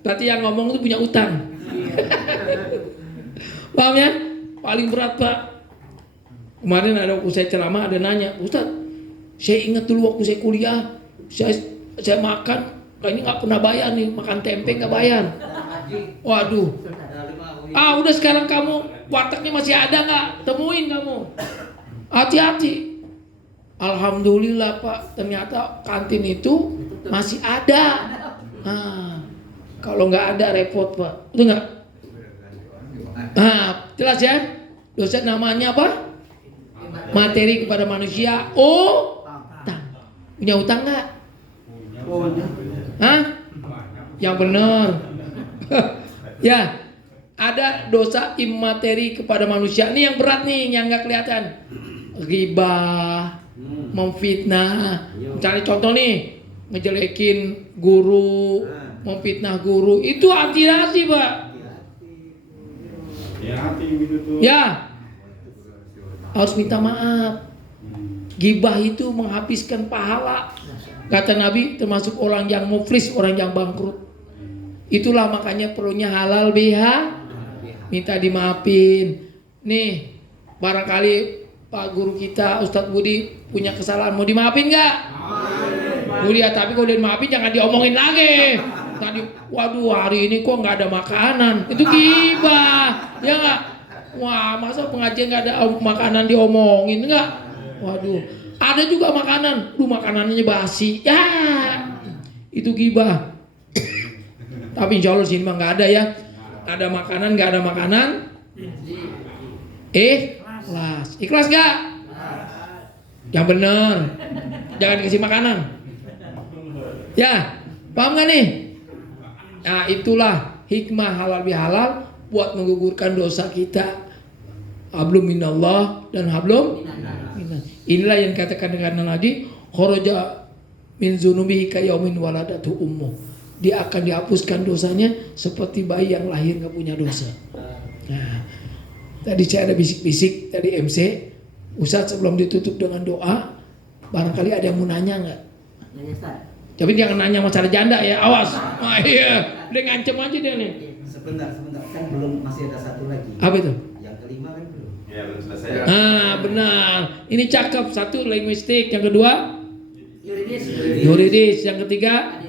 Berarti yang ngomong itu punya utang. Paham ya? Paling berat Pak. Kemarin ada waktu saya ceramah, ada nanya, Ustaz, saya ingat dulu waktu saya kuliah, saya makan, kayaknya nggak pernah bayar nih, makan tempe nggak bayar. Waduh. Udah sekarang kamu wartegnya masih ada nggak? Temuin kamu. Hati-hati. Alhamdulillah Pak, ternyata kantin itu masih ada. Nah, kalau nggak ada repot Pak, betul nggak? Nah, jelas ya. Dosa namanya apa? Materi kepada manusia. Utang. Punya utang nggak? Hah? Yang benar. Ya, ada dosa imateri kepada manusia. Ini yang berat nih, yang nggak kelihatan. Ghibah, memfitnah. Cari contoh nih, ngejelekin guru, memfitnah guru. Itu hati-hati Pak. Ya, harus minta maaf. Ghibah itu menghabiskan pahala. Kata Nabi, termasuk orang yang muflis, orang yang bangkrut. Itulah makanya perlunya halal biha, minta dimaafin. Nih, barangkali Pak guru kita Ustadz Budi punya kesalahan, mau dimaafin nggak? Budi, tapi kalau dimaafin jangan diomongin lagi. Tadi, waduh hari ini kok nggak ada makanan, itu ghibah, ya nggak? Wah, masa pengajian nggak ada makanan diomongin nggak? Waduh, ada juga makanan, makanannya basi, ya itu ghibah. Tapi insya Allah sini mah nggak ada ya. Ada makanan, nggak ada makanan. Ikhlas nggak? Yang bener, jangan dikasih makanan. Ya, paham nggak nih? Nah itulah hikmah halal bihalal buat menggugurkan dosa kita. Hablum minallah dan hablum minallah. Inilah yang katakan dengan Nabi, kharaja min zunubihi kayaumin waladatu ummu. Dia akan dihapuskan dosanya seperti bayi yang lahir nggak punya dosa. Nah, tadi saya ada bisik-bisik dari MC, Ustadz sebelum ditutup dengan doa, barangkali ada yang mau nanya nggak? Tapi jangan nanya masalah janda ya, awas. Iya, dia ngancem aja dia nih. Sebentar, kan belum, masih ada satu lagi. Apa itu? Yang kelima kan belum. Ya belum selesai. Benar. Ini cakep. Satu linguistik, yang kedua Yuridis. yuridis, yang ketiga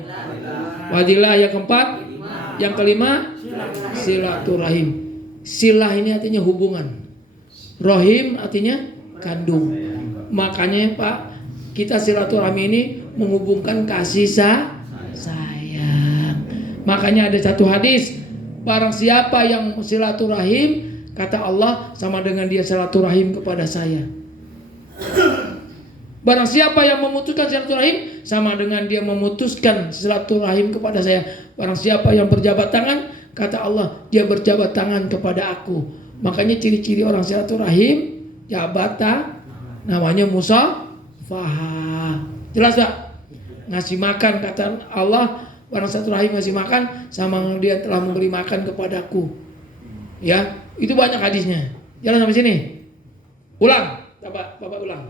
wadilah, yang keempat, yang kelima silaturahim. Silah ini artinya hubungan. Rohim artinya kandung. Makanya Pak, kita silaturahmi ini menghubungkan kasih sayang. Makanya ada satu hadis, barang siapa yang silaturahim, kata Allah, sama dengan dia silaturahim kepada saya. Barang siapa yang memutuskan silaturahim, sama dengan dia memutuskan silaturahim kepada saya. Barang siapa yang berjabat tangan, kata Allah, dia berjabat tangan kepada aku. Makanya ciri-ciri orang silaturahim, jabatan, namanya musafahah. Jelas tak? Ngasih makan, kata Allah, barang silaturahim ngasih makan, sama dia telah memberi makan kepadaku. Ya, itu banyak hadisnya. Jalan sampai sini. Ulang, Bapak ulang.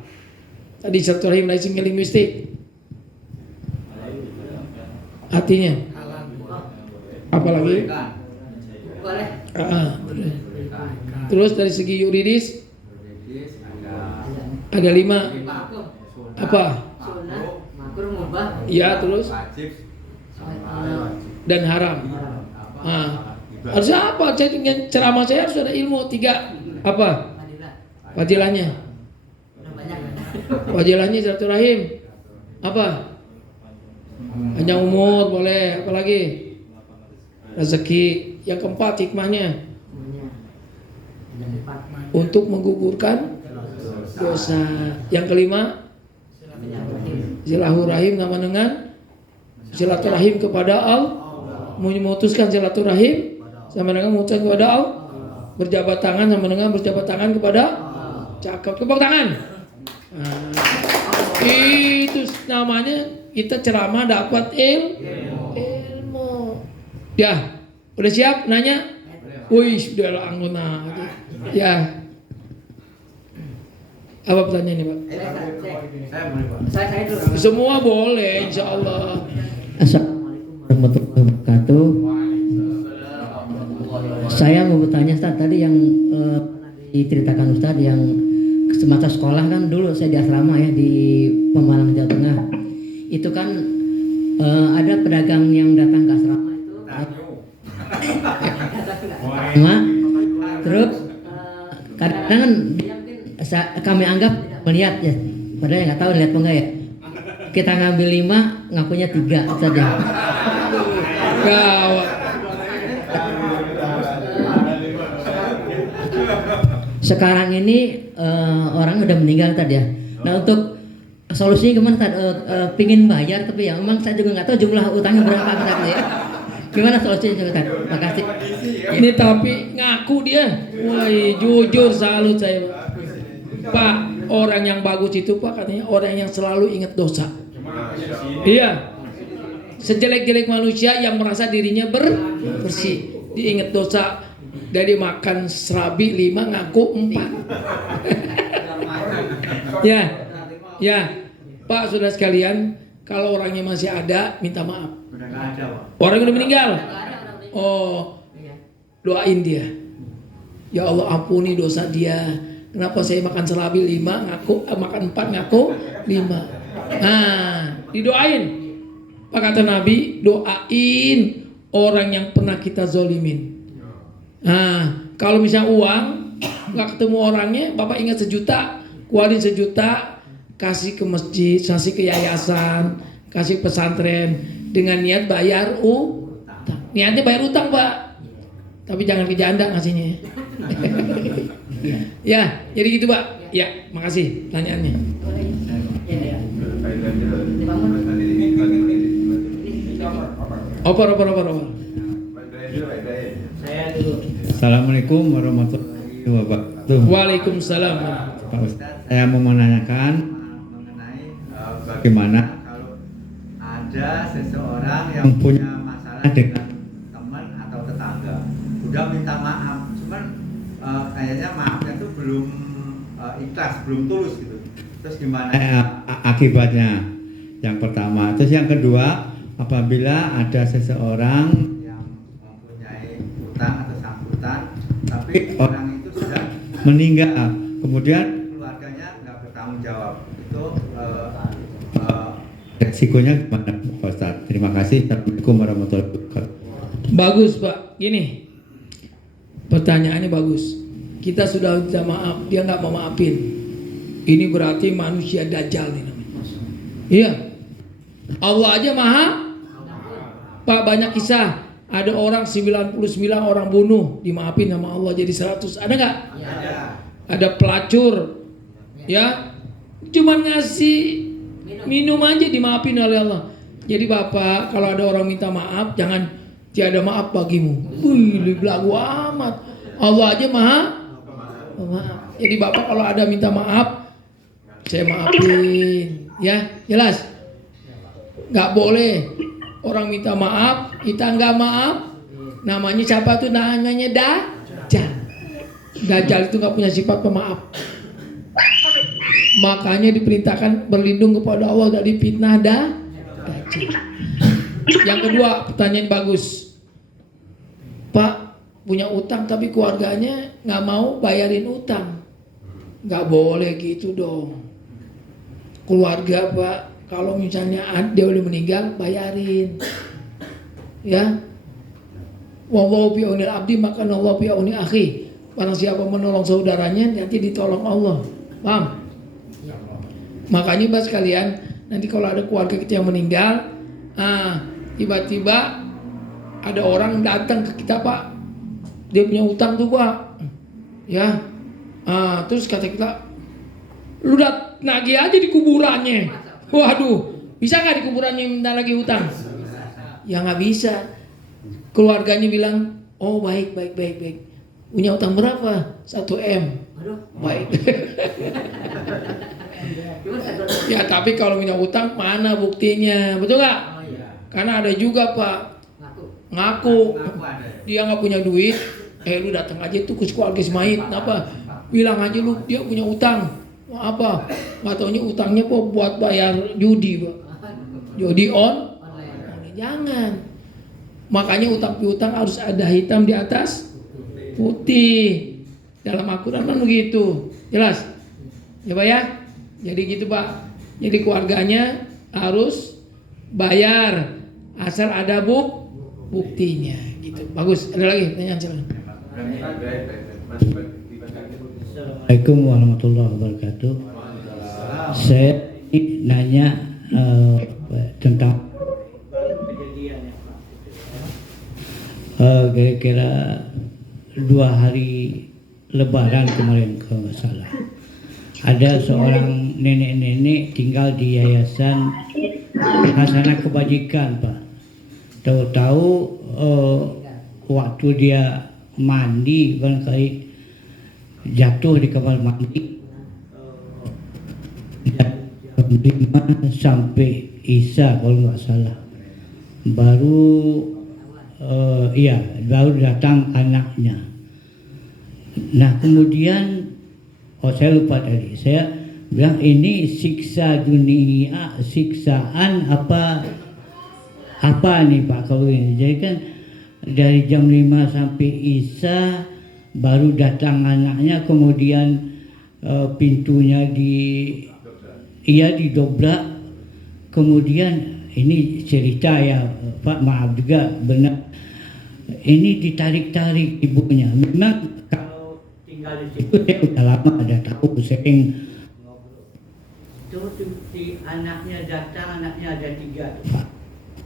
Tadi silaturahim dari linguistik. Artinya apa lagi? Boleh. Terus dari segi yuridis ada 5. Apa? Sunnah, makruh, mubah. Iya, terus dan haram. Harusnya apa? Ceramah saya harus ada ilmu 3. Apa? Fadilahnya. Fadilahnya silaturahim. Apa? Hanya umur boleh. Apa lagi? Rezeki. Yang keempat hikmahnya untuk menggugurkan dosa. Yang kelima silaturahim sama dengan silaturahim kepada Allah. Memutuskan silaturahim sama dengan memutuskan kepada Allah. Berjabat tangan sama dengan berjabat tangan kepada cakep. Tepuk tangan. Itu namanya kita ceramah dapat ilmu. Ya, udah siap nanya? Wih, sudah lah anggota. Ya. Apa pertanyaannya, Pak? Saya dulu. Semua boleh, insya Allah. Assalamualaikum warahmatullahi wabarakatuh. Saya mau bertanya Ustaz, tadi yang diceritakan Ustaz yang semasa sekolah kan dulu saya di asrama ya di Pemalang Jawa Tengah. Itu kan ada pedagang yang datang ke asrama itu. Terus kadang-kadang kami anggap melihat ya Padahal nggak tahu lihat apa enggak ya. Kita ngambil 5, ngakunya 3 saja. Gawat. Sekarang ini orang udah meninggal tadi ya. Nah untuk solusinya gimana tadi? Pingin bayar tapi ya memang saya juga nggak tahu jumlah utangnya berapa tadi ya. Gimana solusinya juga tadi? Makasih. Ini tapi ngaku dia. Wah, jujur salut saya, Pak. Orang yang bagus itu Pak katanya orang yang selalu ingat dosa. Iya. Sejelek-jelek manusia yang merasa dirinya bersih, diingat dosa. Dari makan serabi 5 ngaku 4. Ya, Pak, saudara sekalian, kalau orangnya masih ada, minta maaf. Orang udah meninggal. Oh, doain dia. Ya Allah, ampuni dosa dia. Kenapa saya makan serabi 5 ngaku, makan 4 ngaku 5. Nah, didoain. Pak kata Nabi, doain orang yang pernah kita zolimin. Nah, kalau misalnya uang nggak ketemu orangnya, Bapak ingat 1 juta, keluarin 1 juta, kasih ke masjid, kasih ke yayasan, kasih pesantren dengan niat bayar utang. Niatnya bayar utang, Pak. Tapi jangan ke janda ngasihnya. Ya, jadi gitu, Pak. Ya, makasih pertanyaannya. Opor. Assalamualaikum warahmatullahi wabarakatuh. Waalaikumsalam. Pak Ustadz, saya mau menanyakan mengenai bagaimana kalau ada seseorang yang punya masalah dengan teman atau tetangga, udah minta maaf, cuman kayaknya maafnya tuh belum ikhlas, belum tulus gitu. Terus gimana akibatnya? Yang pertama, terus yang kedua, apabila ada seseorang yang mempunyai utang atau sambutan, tapi orang itu sudah meninggal, kemudian keluarganya nggak bertanggung jawab, itu resikonya gimana, Pak Ustadz? Terima kasih. Assalamualaikum warahmatullahi wabarakatuh. Bagus, Pak. Gini, pertanyaannya bagus. Kita sudah minta maaf, dia nggak mau maafin. Ini berarti manusia dajjal nih namanya. Iya. Allah aja maha. Pak, banyak kisah. Ada orang 99 orang bunuh, dimaafin sama Allah jadi 100. Ada nggak? Ada pelacur, ya, cuman ngasih minum aja dimaafin oleh Allah. Jadi Bapak, kalau ada orang minta maaf, jangan tiada maaf bagimu. Wih, belagu amat. Allah aja maha. Maaf. Jadi Bapak kalau ada minta maaf, saya maafin, ya, jelas. Nggak boleh orang minta maaf, kita nggak maaf. Namanya siapa tuh? Namanya Dajjal. Dajjal itu nggak punya sifat pemaaf. Makanya diperintahkan berlindung kepada Allah dari fitnah Dajjal. Yang kedua, pertanyaan bagus. Pak, punya utang tapi keluarganya nggak mau bayarin utang. Nggak boleh gitu dong. Keluarga, Pak, kalau misalnya dia udah meninggal, bayarin. Ya. Wallahu fi aunil abdi maka Allah fi auni akhi. Barang siapa menolong saudaranya nanti ditolong Allah. Paham? Makanya Bapak sekalian, nanti kalau ada keluarga kita yang meninggal, tiba-tiba ada orang datang ke kita, Pak. Dia punya utang tuh, Pak. Ya. Terus kata kita, lu nagih aja di kuburannya. Waduh, bisa nggak di kuburannya minta lagi utang? Ya nggak bisa. Keluarganya bilang, oh baik. Punya utang berapa? 1 M. Baik. Ya tapi kalau punya utang mana buktinya, betul nggak? Karena ada juga, Pak, ngaku dia nggak punya duit. Lu datang aja tuh ke keluarga Ismail, apa? Bilang aja lu dia punya utang. Apa? Nggak taunya utangnya kok buat bayar judi, Pak. Judi online. Jangan. Makanya utang piutang harus ada hitam di atas putih. Dalam Al-Quran kan begitu. Jelas? Ya, Pak ya? Jadi gitu, Pak. Jadi keluarganya harus bayar asal ada buktinya gitu. Bagus. Ada lagi pertanyaan silakan. Assalamualaikum warahmatullahi wabarakatuh. Saya nanya tentang kira-kira 2 hari Lebaran kemarin kalau nggak salah. Ada seorang nenek-nenek tinggal di yayasan Hasanah Kebajikan, Pak. Tahu-tahu waktu dia mandi barangkali jatuh di kamar mandi jam 5 sampai Isya kalau nggak salah. Baru datang anaknya. Nah kemudian saya lupa tadi, saya bilang ini siksa dunia, siksaan apa nih Pak kalau ini. Jadi kan dari jam 5 sampai Isya baru datang anaknya, kemudian pintunya didobrak, kemudian ini cerita ya Pak, maaf juga benar. Ini ditarik-tarik ibunya. Memang kalau tinggal di situ saya udah lama ada tahu, sering ngobrol. Terus si anaknya datang, anaknya ada 3 tuh Pak.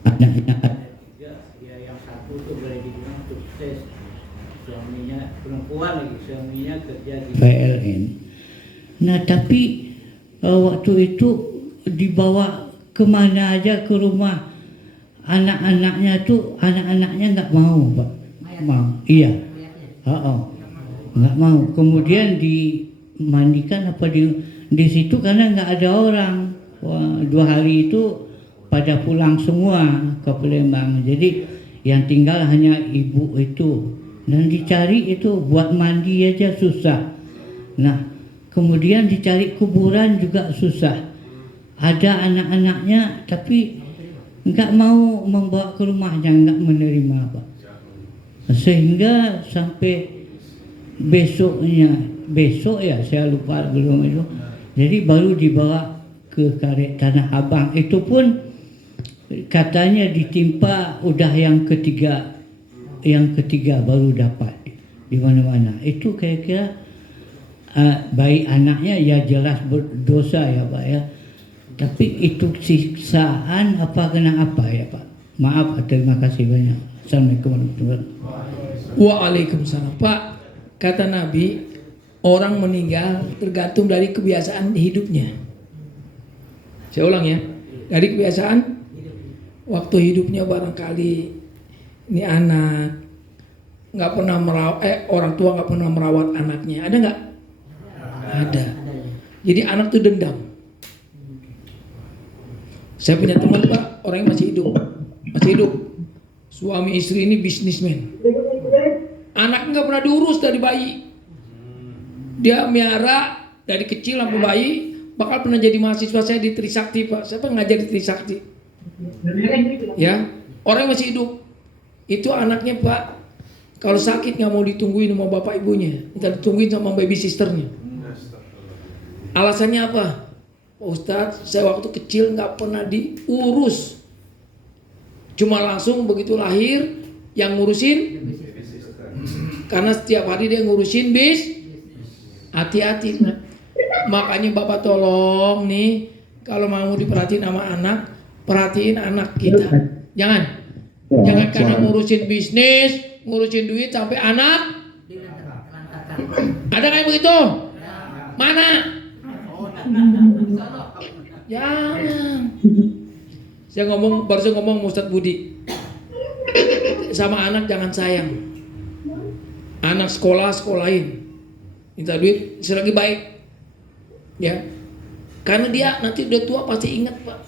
Anaknya ada 3, ya yang satu tuh boleh dibilang sukses. Suaminya perempuan lagi, suaminya kerja di PLN. Nah tapi waktu itu dibawa kemana aja ke rumah anak-anaknya tuh, anak-anaknya nggak mau Pak, mau, iya, nggak mau. Kemudian dimandikan apa di situ karena nggak ada orang. Wah, 2 hari itu pada pulang semua ke Palembang. Jadi yang tinggal hanya ibu itu, dan dicari itu buat mandi aja susah. Nah kemudian dicari kuburan juga susah. Ada anak-anaknya tapi nggak mau membawa ke rumahnya, nggak menerima Pak. Sehingga sampai besok ya saya lupa belum itu. Jadi baru dibawa ke Karet Tanah Abang. Itu pun katanya ditimpa udah yang ketiga baru dapat di mana-mana. Itu kira-kira baik anaknya ya jelas berdosa ya Pak ya. Tapi itu siksaan apa kena apa ya Pak? Maaf, terima kasih banyak. Assalamualaikum warahmatullahi wabarakatuh. Waalaikumsalam. Pak, kata Nabi, orang meninggal tergantung dari kebiasaan hidupnya. Saya ulang ya, dari kebiasaan waktu hidupnya. Barangkali ini anak nggak pernah merawat, orang tua nggak pernah merawat anaknya, ada nggak? Ada. Jadi anak tuh dendam. Saya punya teman Pak, orang yang masih hidup. Suami istri ini bisnismen. Anaknya nggak pernah diurus dari bayi. Dia miara dari kecil sampai bayi. Bakal pernah jadi mahasiswa saya di Trisakti Pak. Siapa ngajar di Trisakti? Ya, orang yang masih hidup. Itu anaknya Pak, kalau sakit nggak mau ditungguin sama bapak ibunya, minta ditungguin sama baby sisternya. Alasannya apa? Pak Ustadz, saya waktu kecil nggak pernah diurus, cuma langsung begitu lahir yang ngurusin, karena setiap hari dia ngurusin hati-hati. Makanya bapak tolong nih, kalau mau diperhatiin sama anak, perhatiin anak kita. Jangan karena ngurusin bisnis, ngurusin duit sampai anak. Ada kayak begitu? Mana? Jangan. Saya baru ngomong Ustadz Budi, sama anak jangan sayang. Anak sekolahin, minta duit selagi baik, ya. Karena dia nanti udah tua pasti ingat Pak.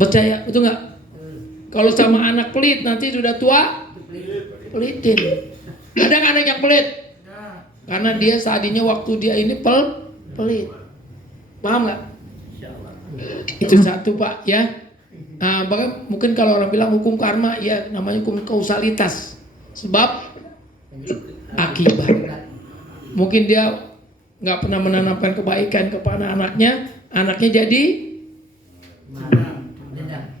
Percaya, betul nggak? Kalau sama anak pelit nanti sudah tua pelitin. Ada nggak anak yang pelit? Karena dia tadinya waktu dia ini pelit. Paham nggak? Itu satu Pak ya. Bahkan mungkin kalau orang bilang hukum karma, ya namanya hukum kausalitas, sebab akibat. Mungkin dia nggak pernah menanamkan kebaikan kepada anaknya jadi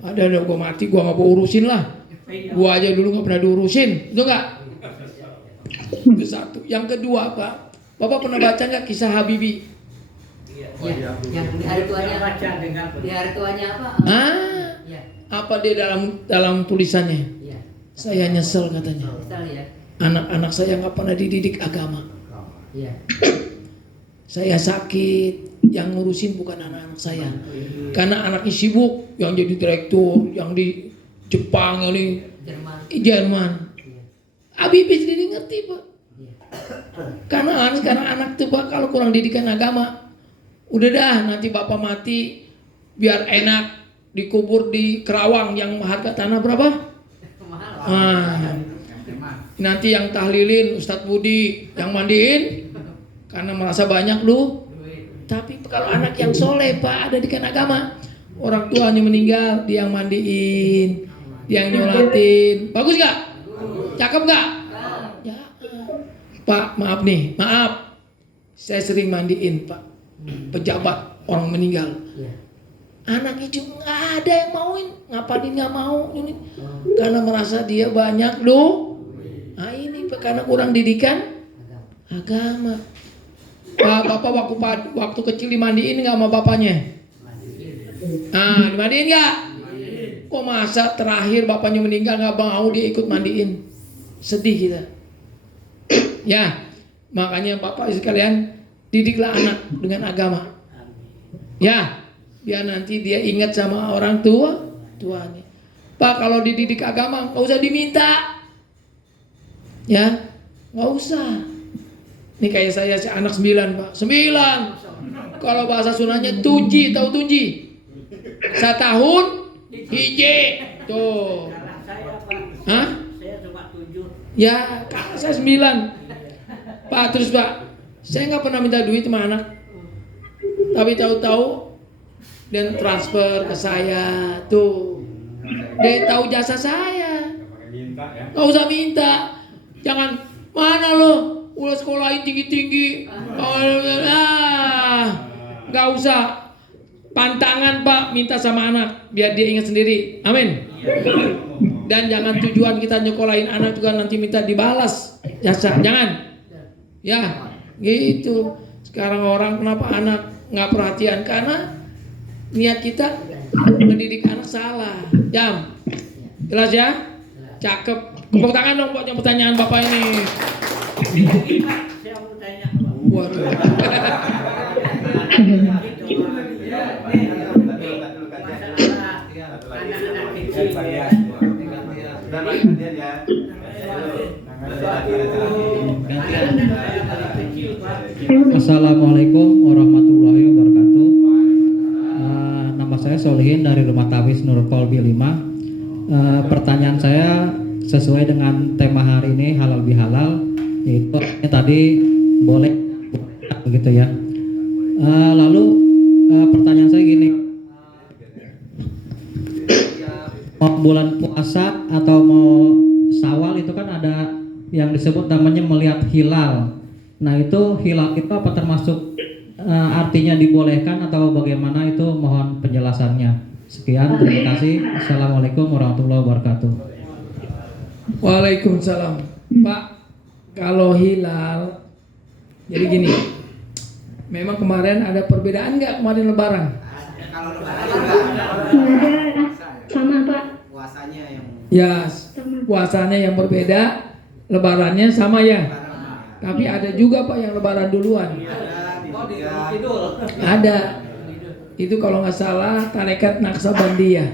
ada gua mati gua nggak mau urusin lah, gua aja dulu nggak pernah diurusin, itu nggak? Itu satu. Yang kedua Pak, Bapak pernah baca nggak kisah Habibie? Ya, yang di hari tuanya Baca dengan di hari tuanya apa? Ya, Apa dia dalam tulisannya? ya. Saya nyesel katanya. Misal ya. Anak-anak saya nggak pernah dididik agama. Iya. Saya sakit, yang ngurusin bukan anak-anak saya. Karena anaknya sibuk, yang jadi direktur, yang di Jepang, yang di Jerman. Jerman. Habibie sendiri ngerti, Pak. Iya. Karena anak tuh Pak, kalau kurang didikan agama, udah dah nanti bapak mati, biar enak dikubur di Kerawang yang harga tanah berapa? Mahal. Nanti yang tahlilin Ustadz Budi, yang mandiin, karena merasa banyak lu. Tapi kalau anak yang soleh Pak, ada didikan agama, orang tuanya meninggal, dia yang mandiin, dia yang nyolatin, bagus gak? Cakep gak? Ya. Pak, maaf nih, maaf. Saya sering mandiin, Pak. Pejabat orang meninggal. Iya. Anaknya juga nggak ada yang mauin, ngapain nggak mau ini? Karena merasa dia banyak loh. Nah ini Pak, karena kurang didikan agama. Pak, bapak waktu kecil dimandiin nggak sama bapaknya? Ah, dimandiin nggak? Kok masa terakhir bapaknya meninggal nggak mau dia ikut mandiin? Sedih kita. Ya, makanya bapak sekalian didiklah anak dengan agama. Ya, biar nanti dia ingat sama orang tuanya. Pak, kalau dididik agama nggak usah diminta. Ya, nggak usah. Ini kayak saya si anak 9 Pak, 9. Kalau bahasa Sundanya tunji, tahu tunji? Setahun hiji. Tuh. saya Pak, Hah? saya cuma 7. Ya, saya 9. Pak, terus Pak, saya nggak pernah minta duit sama anak. Tapi tahu-tahu dan transfer ke saya. Tuh. Dia tahu jasa saya. Nggak usah minta. Jangan, mana lo? Udah sekolahin tinggi-tinggi. Nggak usah. Pantangan Pak, minta sama anak biar dia ingat sendiri. Amin. Dan jangan tujuan kita nyekolahin anak juga nanti minta dibalas jasa. Jangan. Ya, gitu. Sekarang orang kenapa anak nggak perhatian? Karena niat kita mendidik anak salah. Jam. Jelas ya? Cakep. Tepuk tangan dong buat yang pertanyaan Bapak ini. Saya mau tanya Pak. Waduh. Anak-anak kecil ya. Assalamualaikum warahmatullahi wabarakatuh. Nama saya Solihin dari Rumah Tawis Nurul Kolbi 5. Pertanyaan saya sesuai dengan tema hari ini halal bihalal, yaitu tadi boleh begitu ya. Lalu pertanyaan saya gini, mau bulan puasa atau mau Syawal itu kan ada yang disebut namanya melihat hilal. Nah itu hilal itu apa termasuk artinya dibolehkan atau bagaimana, itu mohon penjelasannya. Sekian, terima kasih. Assalamualaikum warahmatullahi wabarakatuh. Waalaikumsalam. Pak, kalau hilal, jadi gini. Memang kemarin ada perbedaan nggak kemarin Lebaran? Kalau lebaran Nggak ada. Sama Pak. puasanya yang Ya, puasanya yang berbeda, lebarannya sama ya. Tapi ada juga Pak yang lebaran duluan. Ada. Itu kalau nggak salah tarekat Naqsabandiyah.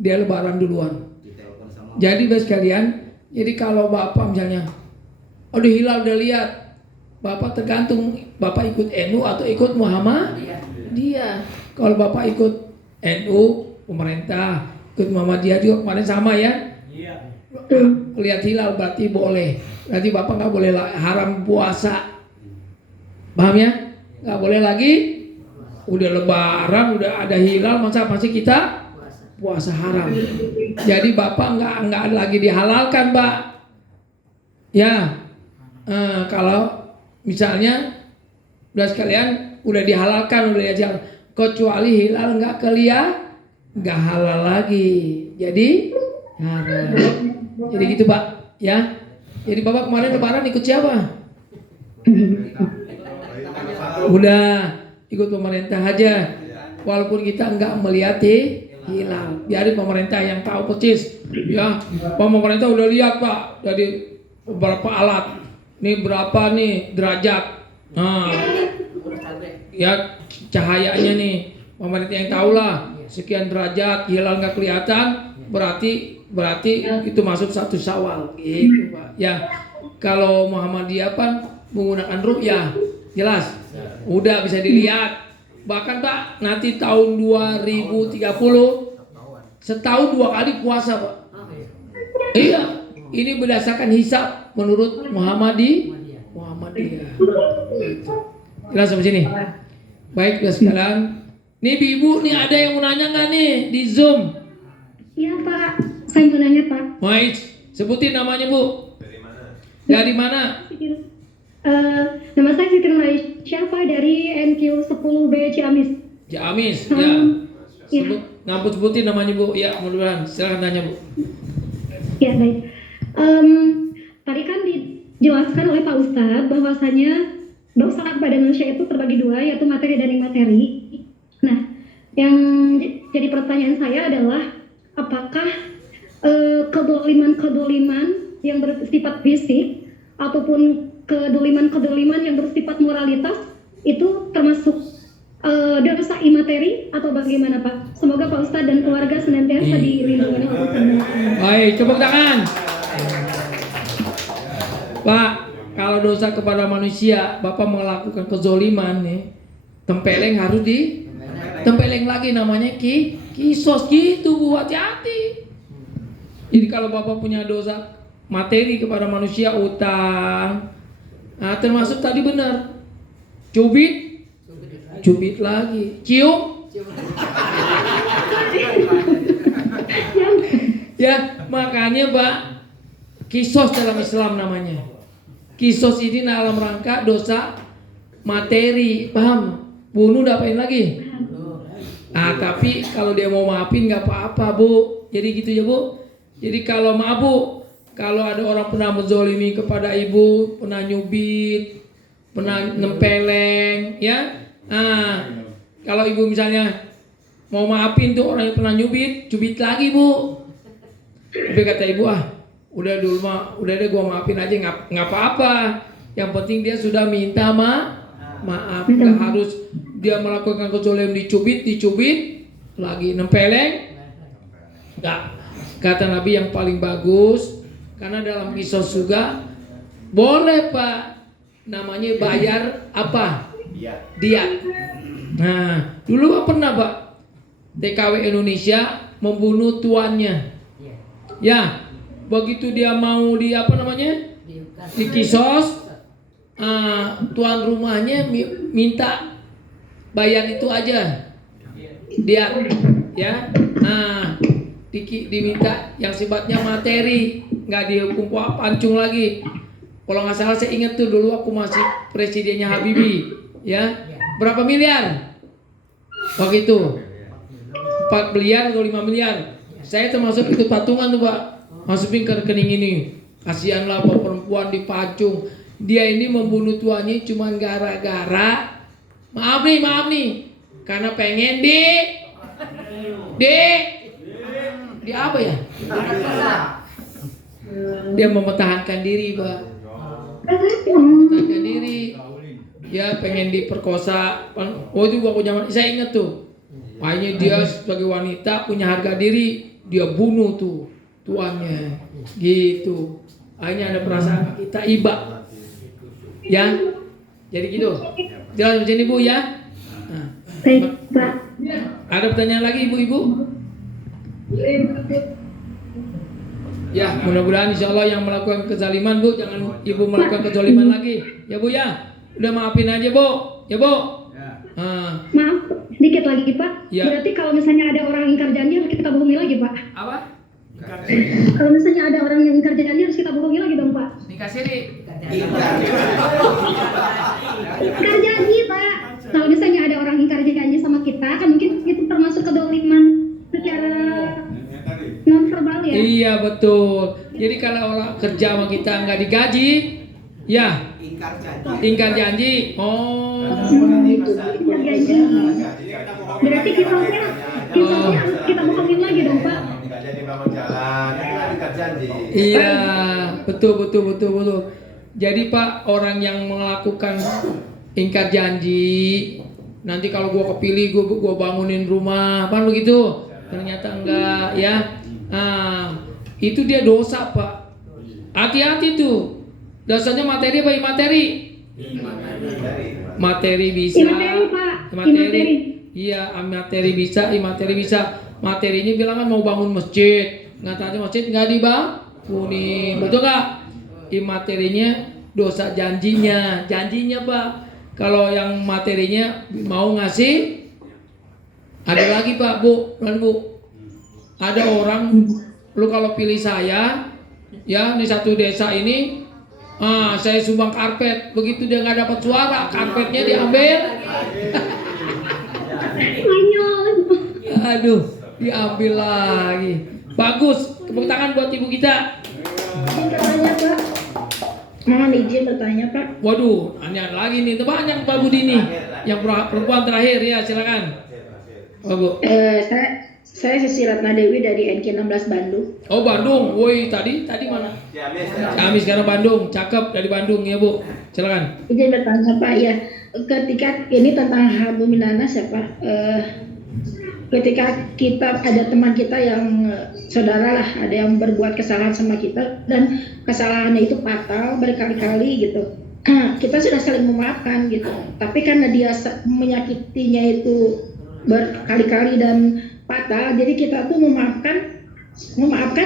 Dia lebaran duluan. ditelepon sama Jadi Bapak sekalian, jadi kalau Bapak misalnya, oh di hilal udah lihat, Bapak tergantung Bapak ikut NU atau ikut Muhammadiyah. Kalau Bapak ikut NU, pemerintah, ikut Muhammadiyah juga kemarin sama ya. Iya. Lihat hilal berarti boleh. Berarti Bapak nggak boleh haram puasa. Paham ya? Nggak boleh lagi. Udah lebaran, udah ada hilal, masa pasti kita puasa haram. Jadi Bapak nggak lagi dihalalkan, Pak. Ya, kalau misalnya udah sekalian udah dihalalkan, udah dihalalkan, kecuali hilal nggak nggak halal lagi. Jadi haram. Jadi gitu Pak, ya. Jadi Bapak kemarin lebaran ikut siapa? Udah ikut pemerintah aja. Walaupun kita nggak melihat hilal, biarin pemerintah yang tahu persis. Ya, pemerintah udah lihat Pak dari beberapa alat. Ini berapa nih derajat? Nah, ya cahayanya nih pemerintah yang tahu lah. Sekian derajat hilal nggak kelihatan, berarti itu masuk 1 Syawal gitu Pak. Ya, kalau Muhammadiyah kan menggunakan ru'yah, jelas. Udah bisa dilihat. Bahkan Pak, nanti tahun 2030 setahun 2 kali puasa Pak. Iya, ini berdasarkan hisab menurut Muhammadiyah. Gitu. Jelas sampai sini. Baik, sekalian. Nih Ibu, nih ada yang mau nanya nggak nih di Zoom? Iya Pak, saya mau nanya Pak. Baik, sebutin namanya Bu. Dari mana? Nama saya Siti Malaysia Pak, dari NQ 10B Ciamis. Ciamis, ya. Sebutin namanya Bu. Ya, mudah-mudahan. Silakan tanya Bu. Ya baik. Tadi kan dijelaskan oleh Pak Ustadz bahwasanya dosa kepada manusia itu terbagi 2, yaitu materi dan imateri. Nah, yang jadi pertanyaan saya adalah apakah kedoliman yang bersifat fisik ataupun kedoliman yang bersifat moralitas itu termasuk dosa imateri atau bagaimana Pak? Semoga Pak Ustadz dan keluarga senantiasa dilindungi oleh Allah. Baik, tepuk tangan. Pak, kalau dosa kepada manusia, Bapak melakukan kezoliman nih, tempeleng harus tempeleng lagi, namanya kisos gitu Bu, hati-hati. Jadi kalau Bapak punya dosa materi kepada manusia, utang, nah termasuk tadi benar, cubit lagi, cium. Ya, makanya Pak, kisos dalam Islam namanya. Kisos ini dalam rangka dosa materi, paham? Bunuh dapain lagi. Nah, tapi kalau dia mau maafin nggak apa-apa Bu. Jadi gitu ya Bu. Jadi kalau maaf Bu, kalau ada orang pernah menzolimi kepada ibu, pernah nyubit, pernah nempeleng, ya. Nah, kalau ibu misalnya mau maafin tuh orang yang pernah nyubit, cubit lagi Bu. Tapi kata ibu, udah dulu mah, udah deh gua maafin aja, nggak apa-apa. Yang penting dia sudah minta maaf, nggak harus dia melakukan kezaliman, dicubit lagi, nempeleng, nggak. Kata Nabi yang paling bagus, karena dalam kisos juga boleh Pak, namanya bayar apa? Diat. Nah, dulu pernah Pak, TKW Indonesia membunuh tuannya. Ya, begitu dia mau dikisos, tuan rumahnya minta bayar itu aja, diat, ya. Nah, diminta yang sifatnya materi, nggak dihukum pancung lagi. Kalau nggak salah saya ingat tuh dulu aku masih presidennya Habibie, ya. Berapa miliar? Waktu itu 4 miliar atau 5 miliar. Saya termasuk ikut patungan tuh Pak, masukin ke rekening ini. Kasihanlah Pak, perempuan dipacung. Dia ini membunuh tuannya cuma gara-gara maaf nih, karena pengen di apa ya? Dia mempertahankan diri Pak. Mempertahankan diri. Ya pengen diperkosa. Oh itu waktu zaman saya ingat tuh. Makanya dia sebagai wanita punya harga diri, dia bunuh tuh tuannya. Gitu. Akhirnya ada perasaan kita iba. Ya. Jadi gitu. Jelas begini Bu ya. Nah. Baik Pak. Ada pertanyaan lagi ibu-ibu? Ya, mudah-mudahan insya Allah yang melakukan kezaliman Bu, jangan ibu melakukan kezaliman lagi. Ya Bu ya, udah maafin aja Bu. Ya Bu. Maaf, sedikit lagi Pak. Ya. Berarti kalau misalnya ada orang ingkar janji harus kita bohongi lagi Pak. Apa? Kalau misalnya ada orang yang ingkar janji harus kita bohongi lagi dong Pak. Dikasih nih. Ingkar janji Pak. Kalau misalnya ada orang ingkar janji sama kita, kan mungkin itu termasuk kedoliman secara non verbal ya. Iya betul. Jadi kalau orang kerja sama kita nggak digaji, Ya, ingkar janji. ingkar janji. Oh. Berarti kisahnya kita bohongin lagi dong Pak. Nggak jadi bangun jalan, itu kan ingkar janji. Iya, betul. Jadi Pak, orang yang melakukan ingkar janji, nanti kalau gua kepilih gua bangunin rumah, apa begitu? Ternyata enggak ya. Nah, itu dia dosa Pak. Hati-hati tuh. Dosanya materi apa imateri? Materi bisa. Imateri Pak. Imateri. Iya, materi bisa, imateri bisa. Materinya bilang kan mau bangun masjid, ngatanya masjid nggak dibangunin, betul nggak? Imaterinya dosa janjinya Pak. Kalau yang materinya mau ngasih, ada lagi Pak, Bu, ada orang, lu kalau pilih saya, ya di satu desa ini, saya sumbang karpet, begitu dia nggak dapat suara, karpetnya diambil. Aduh, diambil lagi. Bagus, tepuk tangan buat ibu kita. Bertanya Pak. Mohon izin bertanya Pak. Waduh, aneh lagi nih, banyak Pak Budi nih. Yang perempuan terakhir ya, silakan. Oh, Bu. Saya Sisi Ratna Dewi dari NK16 Bandung. Oh, Bandung. Woi, tadi mana? Kami sekarang Bandung. Cakep dari Bandung ya, Bu. Silakan. Izin bertanya Pak, ya ketika ini tentang Habu Minanas ya Pak. Ketika kita ada teman kita yang saudara lah, ada yang berbuat kesalahan sama kita dan kesalahannya itu fatal berkali-kali gitu. Kita sudah saling memaafkan gitu. Tapi karena dia menyakitinya itu berkali-kali dan fatal, jadi kita tuh memaafkan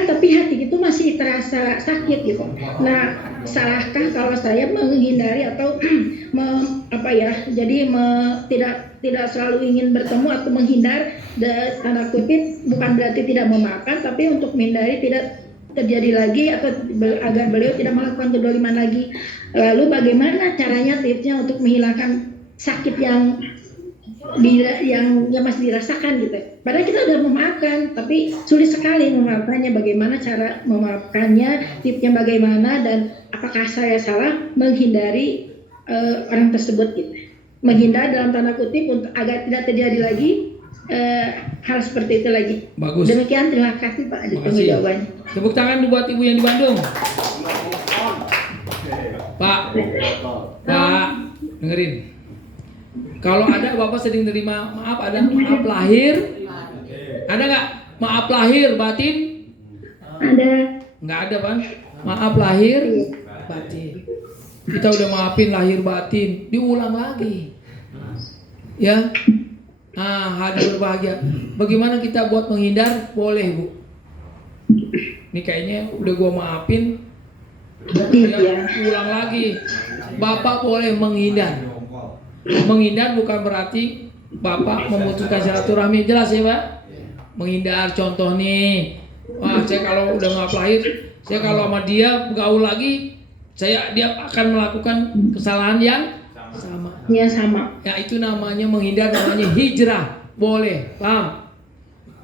tapi hati itu masih terasa sakit gitu. Nah, salahkah kalau saya menghindari atau tidak selalu ingin bertemu atau menghindar, tanda kutip, bukan berarti tidak memaafkan, tapi untuk menghindari tidak terjadi lagi atau agar beliau tidak melakukan kedoliman lagi. Lalu bagaimana caranya, tipsnya untuk menghilangkan sakit yang masih dirasakan gitu. Padahal kita sudah memaafkan, tapi sulit sekali memaafkannya. Bagaimana cara memaafkannya, tipsnya bagaimana, dan apakah saya salah menghindari orang tersebut gitu. Menghindar dalam tanda kutip untuk agar tidak terjadi lagi hal seperti itu lagi. Bagus. Demikian, terima kasih Pak. Ditunggu jawabannya. Tepuk tangan buat ibu yang di Bandung. Pak, dengerin. Kalau ada Bapak sering terima maaf, ada maaf lahir? Ada nggak? Maaf lahir batin? Ada. Nggak ada Pak. Maaf lahir batin. Kita udah maafin lahir batin, diulang lagi. Ya. Hari berbahagia. Bagaimana kita buat menghindar? Boleh Bu. Ini kayaknya udah gua maafin, ya, ulang lagi. Bapak boleh menghindar. Menghindar bukan berarti Bapak memutuskan silaturahmi, jelas ya Pak? Menghindar contoh nih, saya kalau udah maaf lahir, saya kalau sama dia gaul lagi, dia akan melakukan kesalahan yang sama. Ya sama. Ya itu namanya menghindar, namanya hijrah. Boleh, paham?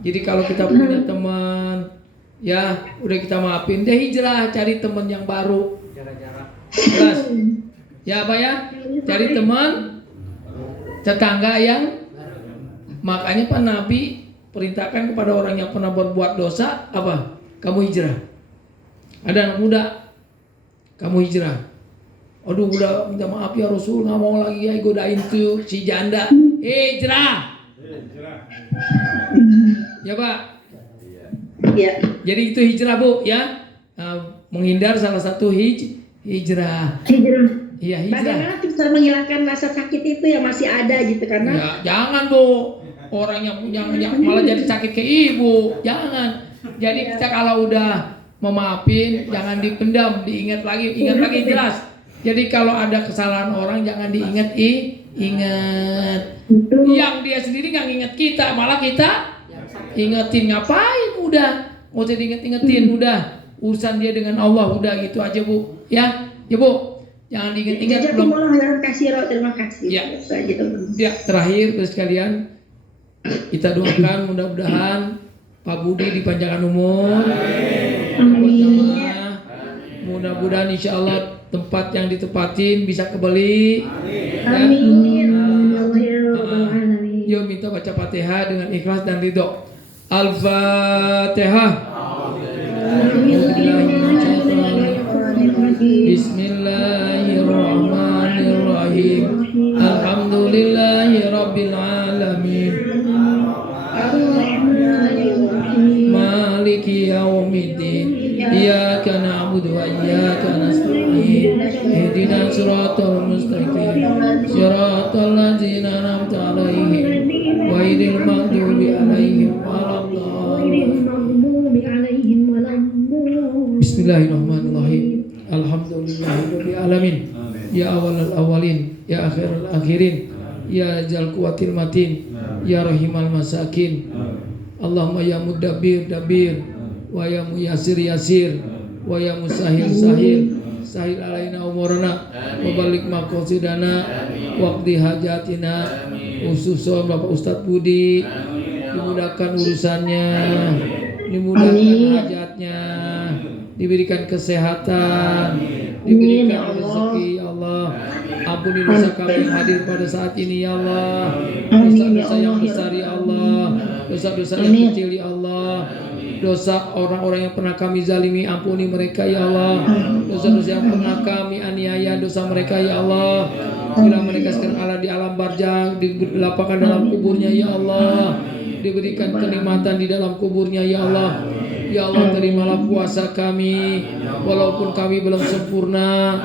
Jadi kalau kita punya teman, ya udah kita maafin, dia hijrah, cari teman yang baru. Jelas? Ya Pak ya, cari teman tetangga yang, makanya Pak Nabi perintahkan kepada orang yang pernah berbuat dosa, apa? Kamu hijrah. Ada anak muda, kamu hijrah. Aduh udah minta maaf ya Rasul, nggak mau lagi ya godain tuh si janda. Hijrah. Ya Pak. Ya. Jadi itu hijrah Bu ya. Menghindar salah satu hijrah. Iya, hijrah. Bagaimana bisa menghilangkan rasa sakit itu yang masih ada gitu, karena Ya, jangan Bu. Orang yang punya malah jadi sakit ke ibu. Jangan. Jadi kita kalau udah memaafin jangan dipendam, ingat lagi jelas. Jadi kalau ada kesalahan orang jangan diingat ingat. Yang dia sendiri nggak ingat kita, malah kita ingetin. Ngapain? Udah, nggak usah diinget-ingetin. Udah, urusan dia dengan Allah. Udah gitu aja Bu. Ya Bu. Jangan diingat-ingat. Terima kasih. Ya, terakhir terus sekalian kita doakan mudah-mudahan Pak Budi dipanjangkan umur, buat jamaah, Mudah-mudahan insya Allah tempat yang ditempatin bisa kebeli. Amin. Yuk minta baca Fatihah dengan ikhlas dan ridho. Al-Fatihah. Bismillahirrahmanirrahim. Alhamdulillahi Rabbil Alamin. Maliki yaumiddin. Iyyaka na'budu wa iyyaka nasta'in. Ihdinas siratal mustaqim. Siratal ladzina an'amta 'alaihim ghairil maghdubi 'alaihim waladdallin. Bismillahirrahmanirrahim. Alhamdulillahirabbil alamin. Ya awalal awalin, ya akhirul akhirin, ya zal quwwatil matin, ya rahimal masakin. Allahumma ya mudabbir dabbir, wa ya muyassir yasir, wa ya musahil sahil. Sahil alaina umurana, wa balik maqasidana, waqdi hajatina. Khususon Bapak Ustadz Budi, dimudahkan urusannya, dimudahkan hajatnya, diberikan kesehatan, diberikan rezeki ya Allah. Ampuni dosa kami yang hadir pada saat ini ya Allah. Dosa-dosa yang besar ya Allah, dosa-dosa yang kecil ya Allah. Dosa orang-orang yang pernah kami zalimi, ampuni mereka ya Allah. Dosa-dosa yang pernah kami aniaya, dosa mereka ya Allah. Bila mereka sekarang ada di alam barzakh, dilapangkan dalam kuburnya ya Allah, diberikan kenikmatan di dalam kuburnya ya Allah. Ya Allah, terimalah puasa kami walaupun kami belum sempurna.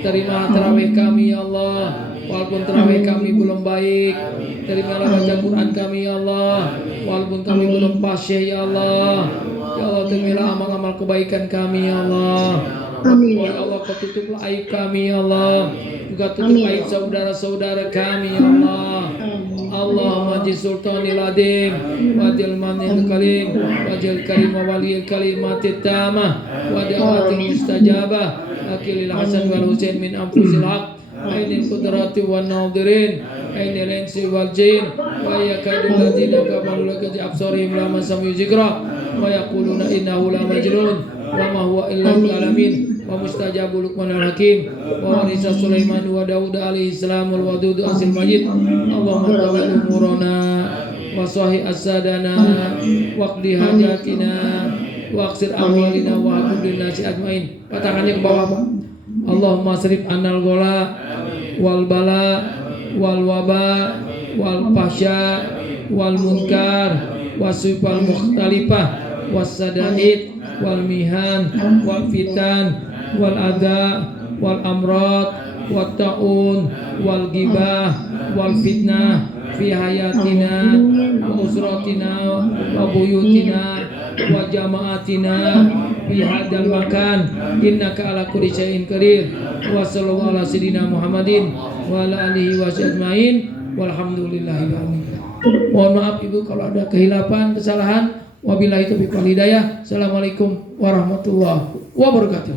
Terimalah tarawih kami ya Allah, walaupun tarawih kami belum baik. Terimalah baca Quran kami ya Allah, walaupun kami belum fasyih ya Allah. Ya Allah, terimalah amal-amal kebaikan kami ya Allah. Ya Allah, kau tutuplah aib kami ya Allah, juga tutup aib saudara-saudara kami ya Allah. Allahumma jil sultanil adim, wajil manil kalim, wajil karim waliyil kalimatit tamah, wadawatil mustajabah, akilil hasan wal husain min anfusil haq, ainil kudrati wal nadirin, ainil insi wal jin, wa yakadul ladina kafaru lakati absarihim lama sami'u zikra, wa yaquluna innahu la majnun, wa ma huwa illa alamin. Wa mustajabu Luqmanul Hakim wa warisa Sulaiman wa Daud alaihi salam wal wadud asil majid. Allahumma tawal umurana wa sahih asadana waqdi hajatina wa aksir amwalina wa haqqul nasi ajmain. Tangannya ke bawah Pak. Allahumma sarif anal gola wal bala wal waba wal fahsya wal munkar wasifal mukhtalifah wasadaid wal mihan wal fitan wal adha wal amrad wat taun wal gibah wal fitnah fi hayatina wa usratina wa buyutina wa jamaatina fi hadzal makan innaka ala kulli syai'in qadir wa sallallahu ala sayyidina Muhammadin wa ala alihi wa ajmain walhamdulillahil alamin. Mohon maaf Ibu kalau ada kehilapan, kesalahan. Wabillahi taufiq wal hidayah. Assalamualaikum warahmatullahi wabarakatuh.